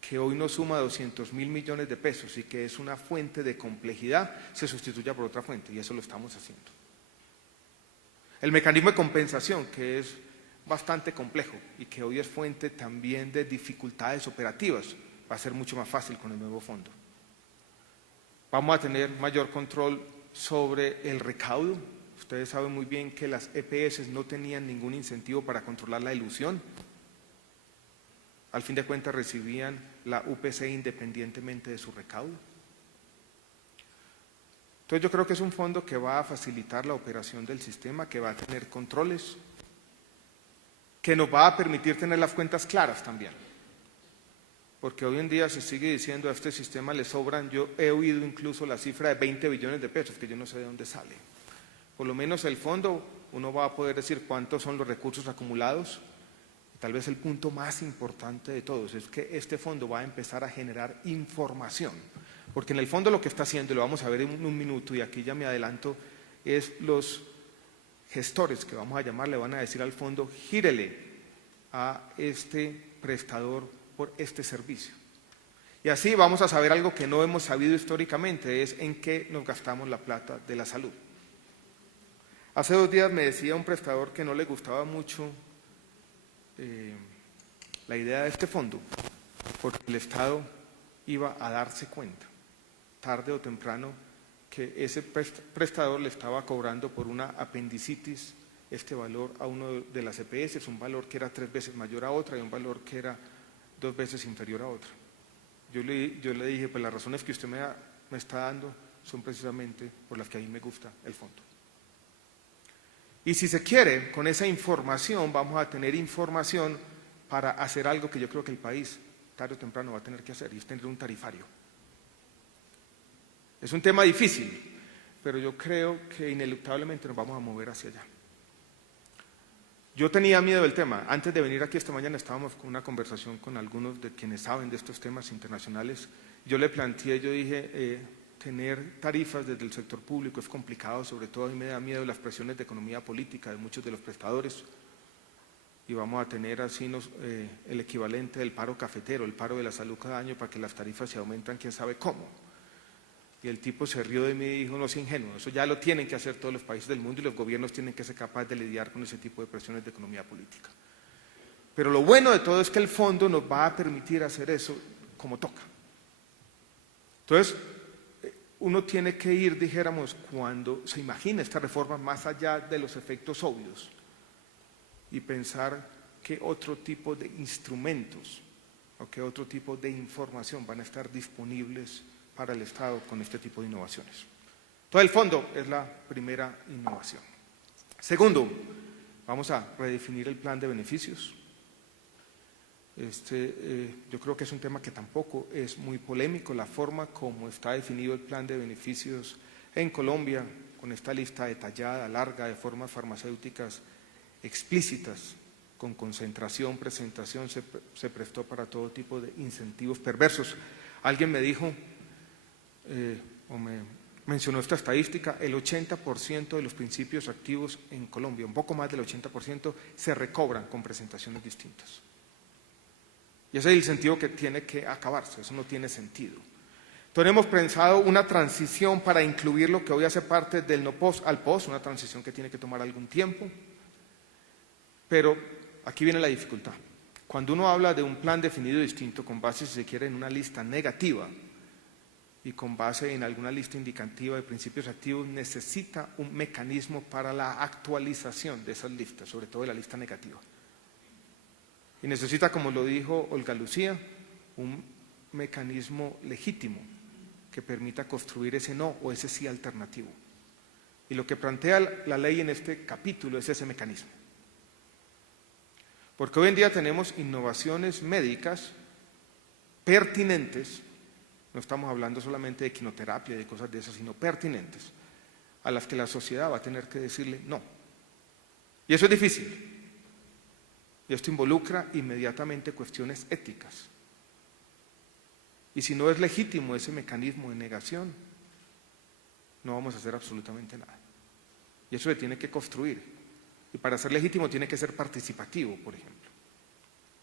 que hoy nos suma 200.000 millones de pesos y que es una fuente de complejidad, se sustituya por otra fuente, y eso lo estamos haciendo. El mecanismo de compensación, que es bastante complejo y que hoy es fuente también de dificultades operativas, va a ser mucho más fácil con el nuevo fondo. Vamos a tener mayor control sobre el recaudo. Ustedes saben muy bien que las EPS no tenían ningún incentivo para controlar la elusión. Al fin de cuentas recibían la UPC independientemente de su recaudo. Entonces yo creo que es un fondo que va a facilitar la operación del sistema, que va a tener controles, que nos va a permitir tener las cuentas claras también. Porque hoy en día se sigue diciendo a este sistema le sobran, yo he oído incluso la cifra de 20 billones de pesos, que yo no sé de dónde sale. Por lo menos el fondo, uno va a poder decir cuántos son los recursos acumulados. Tal vez el punto más importante de todos es que este fondo va a empezar a generar información. Porque en el fondo lo que está haciendo, y lo vamos a ver en un minuto, y aquí ya me adelanto, es los gestores, que vamos a llamar, le van a decir al fondo, gírele a este prestador por este servicio. Y así vamos a saber algo que no hemos sabido históricamente, es en qué nos gastamos la plata de la salud. Hace 2 días me decía un prestador que no le gustaba mucho la idea de este fondo porque el Estado iba a darse cuenta, tarde o temprano, que ese prestador le estaba cobrando por una apendicitis este valor a uno de las EPS, un valor que era 3 veces mayor a otra y un valor que era 2 veces inferior a otra. Yo le dije, pues las razones que usted me está dando son precisamente por las que a mí me gusta el fondo. Y si se quiere, con esa información vamos a tener información para hacer algo que yo creo que el país tarde o temprano va a tener que hacer, y es tener un tarifario. Es un tema difícil, pero yo creo que ineluctablemente nos vamos a mover hacia allá. Yo tenía miedo del tema. Antes de venir aquí esta mañana estábamos con una conversación con algunos de quienes saben de estos temas internacionales. Yo le planteé, yo dije, tener tarifas desde el sector público es complicado, sobre todo a mí me da miedo las presiones de economía política de muchos de los prestadores, y vamos a tener así el equivalente del paro cafetero, el paro de la salud cada año para que las tarifas se aumentan, quién sabe cómo. Y el tipo se rió de mí y dijo, no es ingenuo, eso ya lo tienen que hacer todos los países del mundo y los gobiernos tienen que ser capaces de lidiar con ese tipo de presiones de economía política. Pero lo bueno de todo es que el fondo nos va a permitir hacer eso como toca. Entonces, uno tiene que ir, dijéramos, cuando se imagina esta reforma más allá de los efectos obvios y pensar qué otro tipo de instrumentos o qué otro tipo de información van a estar disponibles para el Estado con este tipo de innovaciones. Todo el fondo es la primera innovación. Segundo, vamos a redefinir el plan de beneficios. Yo creo que es un tema que tampoco es muy polémico, la forma como está definido el plan de beneficios en Colombia, con esta lista detallada, larga, de formas farmacéuticas explícitas, con concentración, presentación, se prestó para todo tipo de incentivos perversos. Alguien me dijo, o me mencionó esta estadística, el 80% de los principios activos en Colombia, un poco más del 80%, se recobran con presentaciones distintas. Y ese es el sentido que tiene que acabarse, eso no tiene sentido. Entonces hemos pensado una transición para incluir lo que hoy hace parte del no post al post, una transición que tiene que tomar algún tiempo, pero aquí viene la dificultad. Cuando uno habla de un plan definido distinto, con base, si se quiere, en una lista negativa y con base en alguna lista indicativa de principios activos, necesita un mecanismo para la actualización de esas listas, sobre todo de la lista negativa. Y necesita, como lo dijo Olga Lucía, un mecanismo legítimo que permita construir ese no o ese sí alternativo. Y lo que plantea la ley en este capítulo es ese mecanismo. Porque hoy en día tenemos innovaciones médicas pertinentes, no estamos hablando solamente de quimioterapia y de cosas de esas, sino pertinentes, a las que la sociedad va a tener que decirle no. Y eso es difícil. Y esto involucra inmediatamente cuestiones éticas. Y si no es legítimo ese mecanismo de negación, no vamos a hacer absolutamente nada. Y eso se tiene que construir. Y para ser legítimo tiene que ser participativo, por ejemplo.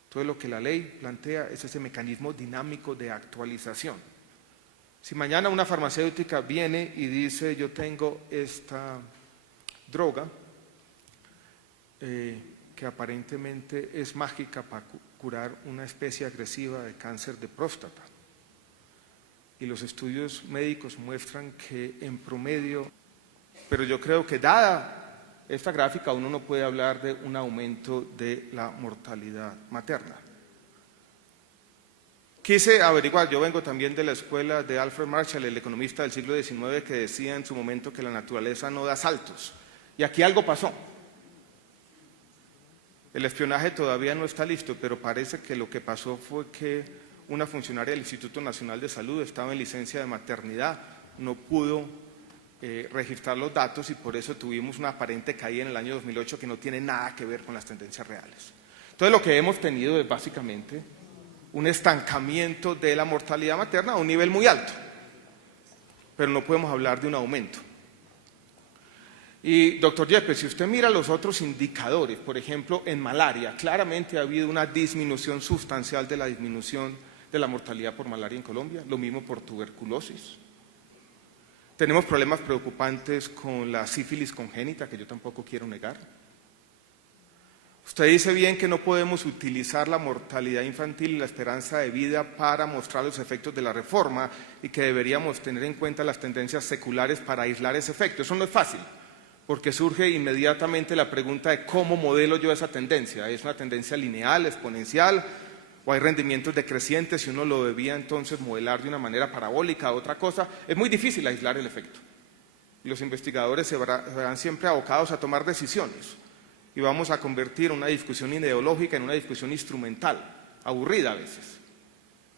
Todo lo que la ley plantea es ese mecanismo dinámico de actualización. Si mañana una farmacéutica viene y dice, yo tengo esta droga que aparentemente es mágica para curar una especie agresiva de cáncer de próstata, y los estudios médicos muestran que en promedio, pero yo creo que dada esta gráfica uno no puede hablar de un aumento de la mortalidad materna. Quise averiguar, yo vengo también de la escuela de Alfred Marshall, el economista del siglo XIX, que decía en su momento que la naturaleza no da saltos. Y aquí algo pasó. El espionaje todavía no está listo, pero parece que lo que pasó fue que una funcionaria del Instituto Nacional de Salud estaba en licencia de maternidad, no pudo registrar los datos y por eso tuvimos una aparente caída en el año 2008 que no tiene nada que ver con las tendencias reales. Entonces lo que hemos tenido es básicamente un estancamiento de la mortalidad materna a un nivel muy alto, pero no podemos hablar de un aumento. Y doctor Yepes, si usted mira los otros indicadores, por ejemplo en malaria, claramente ha habido una disminución sustancial de la disminución de la mortalidad por malaria en Colombia, lo mismo por tuberculosis. Tenemos problemas preocupantes con la sífilis congénita, que yo tampoco quiero negar. Usted dice bien que no podemos utilizar la mortalidad infantil y la esperanza de vida para mostrar los efectos de la reforma y que deberíamos tener en cuenta las tendencias seculares para aislar ese efecto. Eso no es fácil, porque surge inmediatamente la pregunta de cómo modelo yo esa tendencia. ¿Es una tendencia lineal, exponencial, o hay rendimientos decrecientes si uno lo debía entonces modelar de una manera parabólica o otra cosa? Es muy difícil aislar el efecto. Y los investigadores se verán siempre abocados a tomar decisiones. Y vamos a convertir una discusión ideológica en una discusión instrumental, aburrida a veces.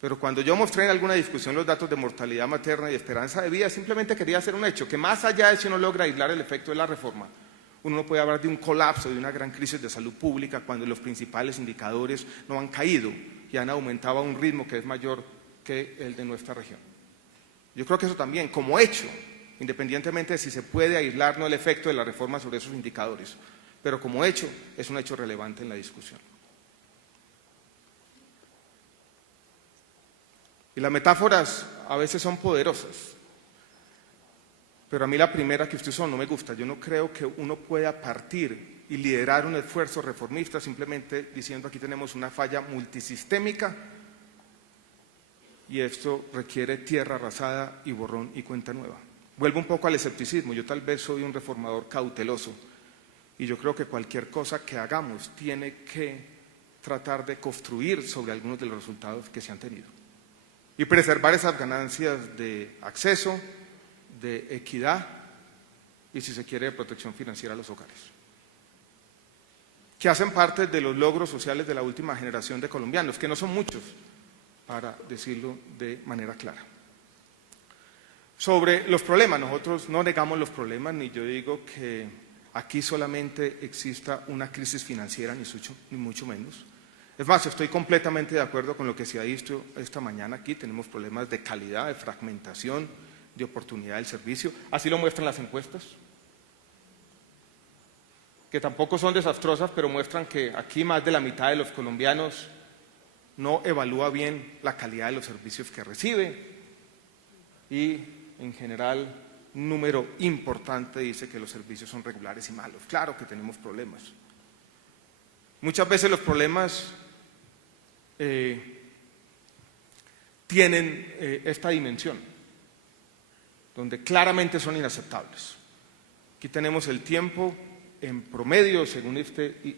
Pero cuando yo mostré en alguna discusión los datos de mortalidad materna y esperanza de vida, simplemente quería hacer un hecho, que más allá de si uno logra aislar el efecto de la reforma, uno no puede hablar de un colapso, de una gran crisis de salud pública cuando los principales indicadores no han caído y han aumentado a un ritmo que es mayor que el de nuestra región. Yo creo que eso también, como hecho, independientemente de si se puede aislar o no el efecto de la reforma sobre esos indicadores, pero como hecho, es un hecho relevante en la discusión. Y las metáforas a veces son poderosas, pero a mí la primera que usted usó no me gusta. Yo no creo que uno pueda partir y liderar un esfuerzo reformista simplemente diciendo aquí tenemos una falla multisistémica y esto requiere tierra arrasada y borrón y cuenta nueva. Vuelvo un poco al escepticismo. Yo tal vez soy un reformador cauteloso. Y yo creo que cualquier cosa que hagamos tiene que tratar de construir sobre algunos de los resultados que se han tenido. Y preservar esas ganancias de acceso, de equidad y, si se quiere, de protección financiera a los hogares. Que hacen parte de los logros sociales de la última generación de colombianos, que no son muchos, para decirlo de manera clara. Sobre los problemas, nosotros no negamos los problemas, ni yo digo que aquí solamente exista una crisis financiera, ni mucho menos. Es más, estoy completamente de acuerdo con lo que se ha dicho esta mañana aquí. Tenemos problemas de calidad, de fragmentación, de oportunidad del servicio. Así lo muestran las encuestas, que tampoco son desastrosas, pero muestran que aquí más de la mitad de los colombianos no evalúa bien la calidad de los servicios que recibe y, en general, un número importante dice que los servicios son regulares y malos. Claro que tenemos problemas. Muchas veces los problemas tienen esta dimensión, donde claramente son inaceptables. Aquí tenemos el tiempo en promedio, según este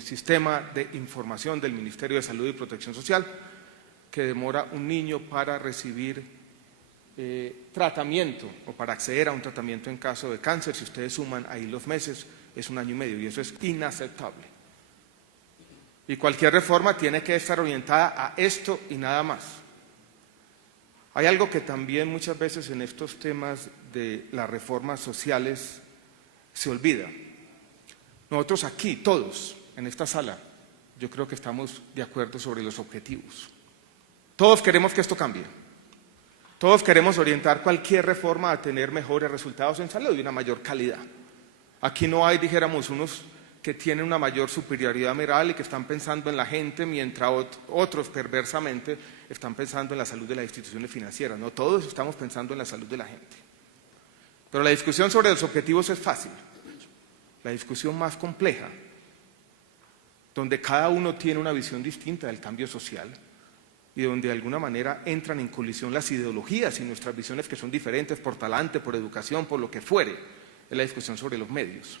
sistema de información del Ministerio de Salud y Protección Social, que demora un niño para recibir tratamiento o para acceder a un tratamiento en caso de cáncer. Si ustedes suman ahí los meses, es 1 año y medio y eso es inaceptable. Y cualquier reforma tiene que estar orientada a esto y nada más. Hay algo que también muchas veces en estos temas de las reformas sociales se olvida. Nosotros aquí, todos, en esta sala, yo creo que estamos de acuerdo sobre los objetivos. Todos queremos que esto cambie. Todos queremos orientar cualquier reforma a tener mejores resultados en salud y una mayor calidad. Aquí no hay, dijéramos, unos que tienen una mayor superioridad moral y que están pensando en la gente, mientras otros, perversamente, están pensando en la salud de las instituciones financieras. No, todos estamos pensando en la salud de la gente. Pero la discusión sobre los objetivos es fácil. La discusión más compleja, donde cada uno tiene una visión distinta del cambio social, y donde de alguna manera entran en colisión las ideologías y nuestras visiones que son diferentes por talante, por educación, por lo que fuere, es la discusión sobre los medios.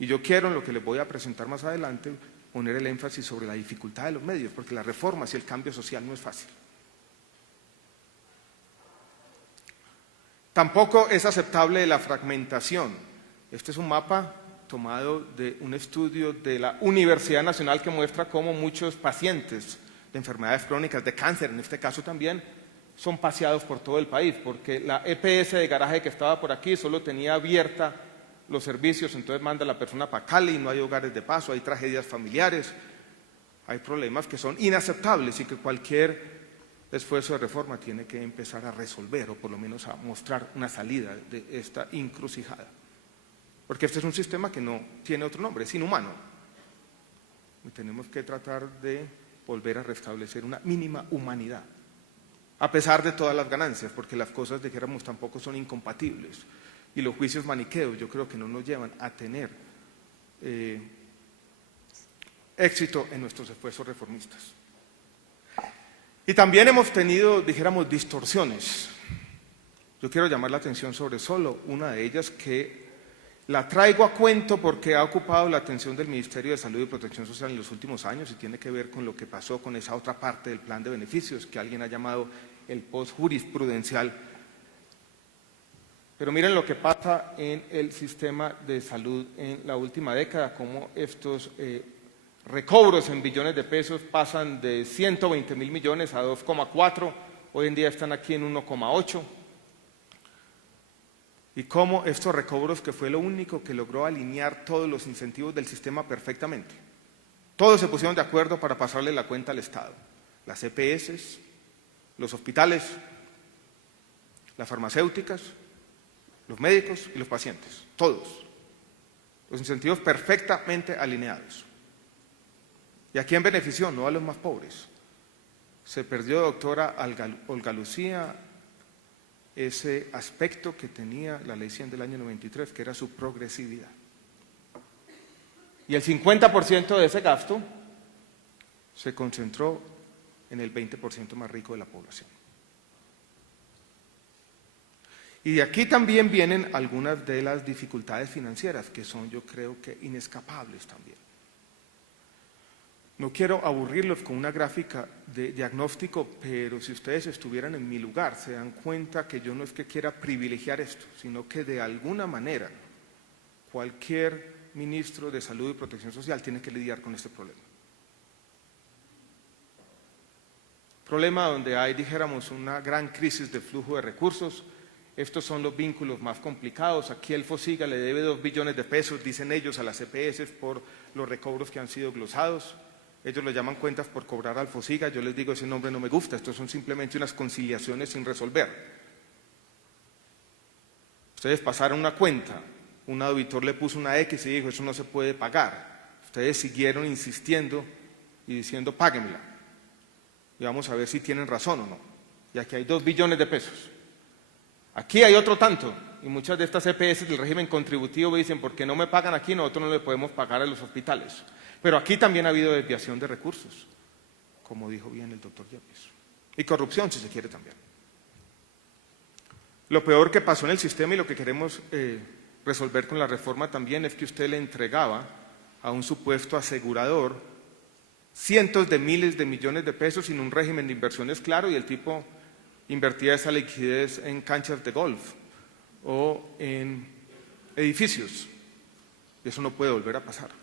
Y yo quiero, en lo que les voy a presentar más adelante, poner el énfasis sobre la dificultad de los medios, porque las reformas y el cambio social no es fácil. Tampoco es aceptable la fragmentación. Este es un mapa tomado de un estudio de la Universidad Nacional que muestra cómo muchos pacientes de enfermedades crónicas, de cáncer en este caso también, son paseados por todo el país, porque la EPS de garaje que estaba por aquí solo tenía abierta los servicios, entonces manda a la persona para Cali, no hay hogares de paso, hay tragedias familiares, hay problemas que son inaceptables y que cualquier esfuerzo de reforma tiene que empezar a resolver o por lo menos a mostrar una salida de esta encrucijada. Porque este es un sistema que no tiene otro nombre, es inhumano. Y tenemos que tratar de volver a restablecer una mínima humanidad, a pesar de todas las ganancias, porque las cosas, dijéramos, tampoco son incompatibles. Y los juicios maniqueos yo creo que no nos llevan a tener éxito en nuestros esfuerzos reformistas. Y también hemos tenido, dijéramos, distorsiones. Yo quiero llamar la atención sobre solo una de ellas, que la traigo a cuento porque ha ocupado la atención del Ministerio de Salud y Protección Social en los últimos años y tiene que ver con lo que pasó con esa otra parte del plan de beneficios que alguien ha llamado el post-jurisprudencial. Pero miren lo que pasa en el sistema de salud en la última década, cómo estos recobros en billones de pesos pasan de 120.000 millones a 2,4, hoy en día están aquí en 1,8. Y cómo estos recobros, que fue lo único que logró alinear todos los incentivos del sistema perfectamente. Todos se pusieron de acuerdo para pasarle la cuenta al Estado. Las EPS, los hospitales, las farmacéuticas, los médicos y los pacientes. Todos. Los incentivos perfectamente alineados. ¿Y a quién benefició? No a los más pobres. Se perdió, doctora Olga Lucía, ese aspecto que tenía la Ley 100 del año 93, que era su progresividad. Y el 50% de ese gasto se concentró en el 20% más rico de la población. Y de aquí también vienen algunas de las dificultades financieras, que son, yo creo que, inescapables también. No quiero aburrirlos con una gráfica de diagnóstico, pero si ustedes estuvieran en mi lugar, se dan cuenta que yo no es que quiera privilegiar esto, sino que de alguna manera cualquier ministro de Salud y Protección Social tiene que lidiar con este problema. Problema donde hay, dijéramos, una gran crisis de flujo de recursos. Estos son los vínculos más complicados. Aquí el FOSIGA le debe 2 billones de pesos, dicen ellos, a las EPS por los recobros que han sido glosados. Ellos lo llaman cuentas por cobrar al FOSIGA, yo les digo, ese nombre no me gusta, estos son simplemente unas conciliaciones sin resolver. Ustedes pasaron una cuenta, un auditor le puso una X y dijo, eso no se puede pagar. Ustedes siguieron insistiendo y diciendo, páguenmela. Y vamos a ver si tienen razón o no. Y aquí hay 2 billones de pesos. Aquí hay otro tanto, y muchas de estas EPS del régimen contributivo dicen, ¿por qué no me pagan aquí? Nosotros no le podemos pagar a los hospitales. Pero aquí también ha habido desviación de recursos, como dijo bien el doctor Yepes. Y corrupción, si se quiere, también. Lo peor que pasó en el sistema y lo que queremos resolver con la reforma también es que usted le entregaba a un supuesto asegurador cientos de miles de millones de pesos sin un régimen de inversiones claro y el tipo invertía esa liquidez en canchas de golf o en edificios. Y eso no puede volver a pasar.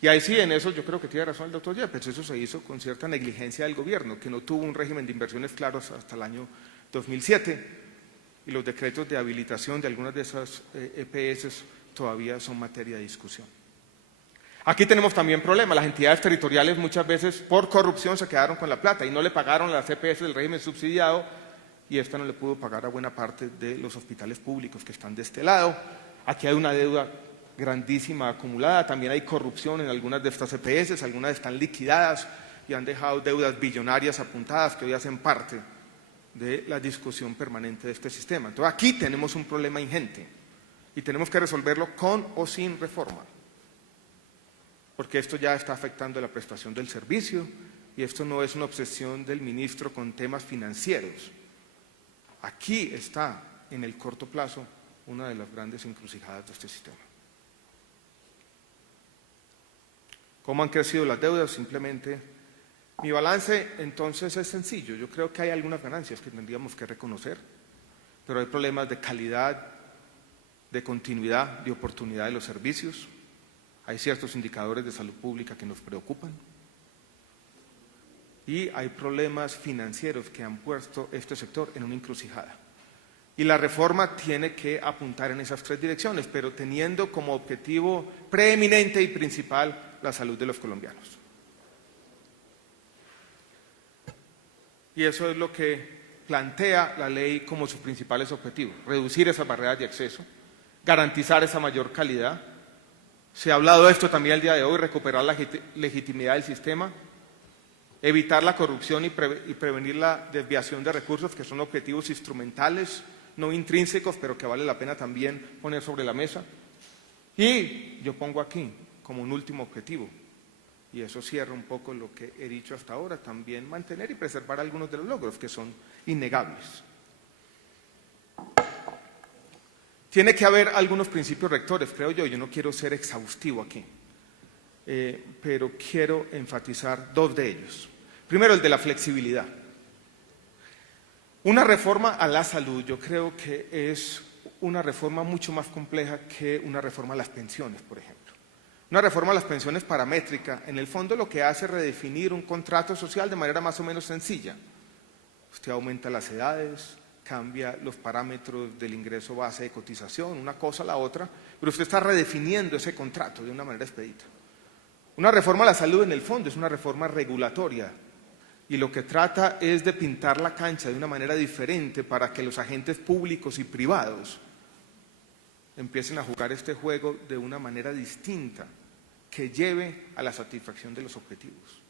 Y ahí sí, en eso yo creo que tiene razón el doctor Yepes, eso se hizo con cierta negligencia del gobierno, que no tuvo un régimen de inversiones claros hasta el año 2007, y los decretos de habilitación de algunas de esas EPS todavía son materia de discusión. Aquí tenemos también problemas, las entidades territoriales muchas veces por corrupción se quedaron con la plata y no le pagaron a las EPS del régimen subsidiado, y esta no le pudo pagar a buena parte de los hospitales públicos que están de este lado. Aquí hay una deuda grandísima acumulada, también hay corrupción en algunas de estas EPS, algunas están liquidadas y han dejado deudas billonarias apuntadas que hoy hacen parte de la discusión permanente de este sistema. Entonces aquí tenemos un problema ingente y tenemos que resolverlo con o sin reforma, porque esto ya está afectando la prestación del servicio y esto no es una obsesión del ministro con temas financieros. Aquí está, en el corto plazo, una de las grandes encrucijadas de este sistema. ¿Cómo han crecido las deudas? Simplemente, mi balance entonces es sencillo. Yo creo que hay algunas ganancias que tendríamos que reconocer, pero hay problemas de calidad, de continuidad, de oportunidad de los servicios. Hay ciertos indicadores de salud pública que nos preocupan. Y hay problemas financieros que han puesto este sector en una encrucijada. Y la reforma tiene que apuntar en esas 3 direcciones, pero teniendo como objetivo preeminente y principal la salud de los colombianos. Y eso es lo que plantea la ley como sus principales objetivos: reducir esas barreras de acceso, garantizar esa mayor calidad. Se ha hablado de esto también el día de hoy, recuperar la legitimidad del sistema, evitar la corrupción y prevenir la desviación de recursos, que son objetivos instrumentales, no intrínsecos, pero que vale la pena también poner sobre la mesa. Y yo pongo aquí, como un último objetivo. Y eso cierra un poco lo que he dicho hasta ahora, también mantener y preservar algunos de los logros que son innegables. Tiene que haber algunos principios rectores, creo yo no quiero ser exhaustivo aquí, pero quiero enfatizar dos de ellos. Primero, el de la flexibilidad. Una reforma a la salud yo creo que es una reforma mucho más compleja que una reforma a las pensiones, por ejemplo. Una reforma a las pensiones paramétrica, en el fondo lo que hace es redefinir un contrato social de manera más o menos sencilla. Usted aumenta las edades, cambia los parámetros del ingreso base de cotización, una cosa a la otra, pero usted está redefiniendo ese contrato de una manera expedita. Una reforma a la salud en el fondo es una reforma regulatoria y lo que trata es de pintar la cancha de una manera diferente para que los agentes públicos y privados empiecen a jugar este juego de una manera distinta que lleve a la satisfacción de los objetivos.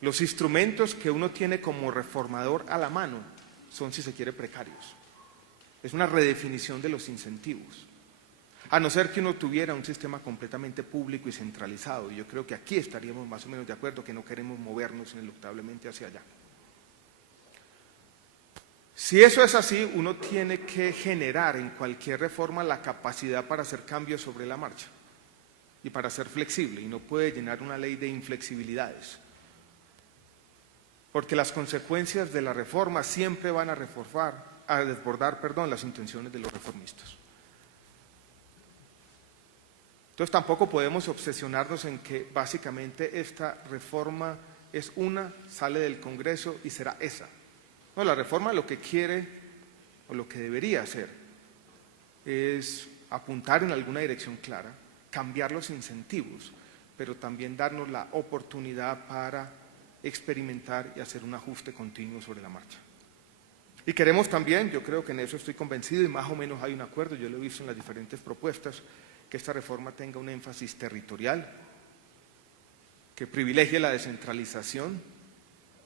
Los instrumentos que uno tiene como reformador a la mano son, si se quiere, precarios. Es una redefinición de los incentivos. A no ser que uno tuviera un sistema completamente público y centralizado. Y yo creo que aquí estaríamos más o menos de acuerdo que no queremos movernos ineluctablemente hacia allá. Si eso es así, uno tiene que generar en cualquier reforma la capacidad para hacer cambios sobre la marcha y para ser flexible, y no puede llenar una ley de inflexibilidades. Porque las consecuencias de la reforma siempre van a desbordar las intenciones de los reformistas. Entonces tampoco podemos obsesionarnos en que básicamente esta reforma es una, sale del Congreso y será esa. No, la reforma lo que quiere o lo que debería hacer es apuntar en alguna dirección clara, cambiar los incentivos, pero también darnos la oportunidad para experimentar y hacer un ajuste continuo sobre la marcha. Y queremos también, yo creo que en eso estoy convencido y más o menos hay un acuerdo, yo lo he visto en las diferentes propuestas, que esta reforma tenga un énfasis territorial, que privilegie la descentralización,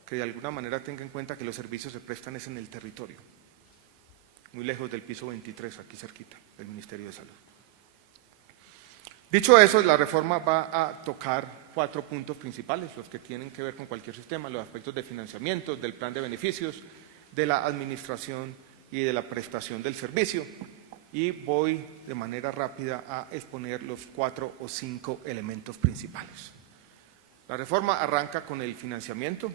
que de alguna manera tenga en cuenta que los servicios se prestan es en el territorio, muy lejos del piso 23, aquí cerquita, del Ministerio de Salud. Dicho eso, la reforma va a tocar 4 puntos principales, los que tienen que ver con cualquier sistema, los aspectos de financiamiento, del plan de beneficios, de la administración y de la prestación del servicio. Y voy de manera rápida a exponer los 4 o 5 elementos principales. La reforma arranca con el financiamiento,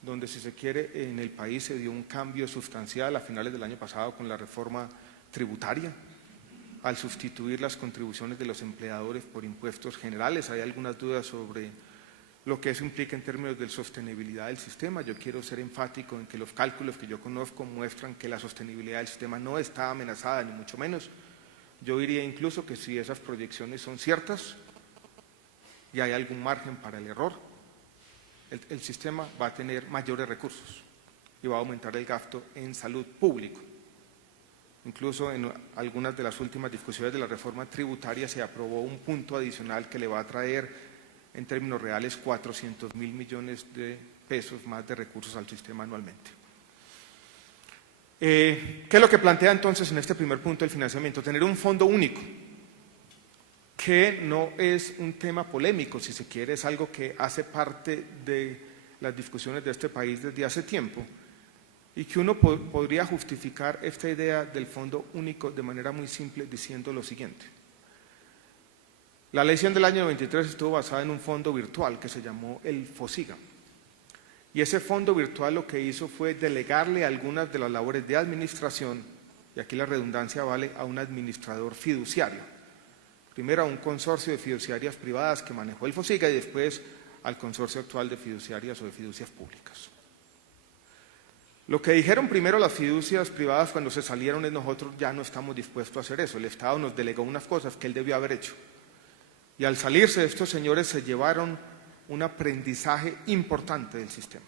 donde, si se quiere, en el país se dio un cambio sustancial a finales del año pasado con la reforma tributaria, al sustituir las contribuciones de los empleadores por impuestos generales. Hay algunas dudas sobre lo que eso implica en términos de sostenibilidad del sistema. Yo quiero ser enfático en que los cálculos que yo conozco muestran que la sostenibilidad del sistema no está amenazada, ni mucho menos. Yo diría incluso que si esas proyecciones son ciertas y hay algún margen para el error, el sistema va a tener mayores recursos y va a aumentar el gasto en salud público. Incluso en algunas de las últimas discusiones de la reforma tributaria se aprobó un punto adicional que le va a traer en términos reales 400.000 millones de pesos más de recursos al sistema anualmente. ¿Qué es lo que plantea entonces en este primer punto el financiamiento? Tener un fondo único, que no es un tema polémico, si se quiere, es algo que hace parte de las discusiones de este país desde hace tiempo, y que uno podría justificar esta idea del fondo único de manera muy simple diciendo lo siguiente. La ley 100 del año 93 estuvo basada en un fondo virtual que se llamó el FOSIGA. Y ese fondo virtual lo que hizo fue delegarle algunas de las labores de administración, y aquí la redundancia vale, a un administrador fiduciario. Primero a un consorcio de fiduciarias privadas que manejó el FOSIGA y después al consorcio actual de fiduciarias o de fiducias públicas. Lo que dijeron primero las fiducias privadas cuando se salieron es: nosotros ya no estamos dispuestos a hacer eso, el Estado nos delegó unas cosas que él debió haber hecho. Y al salirse, estos señores se llevaron un aprendizaje importante del sistema.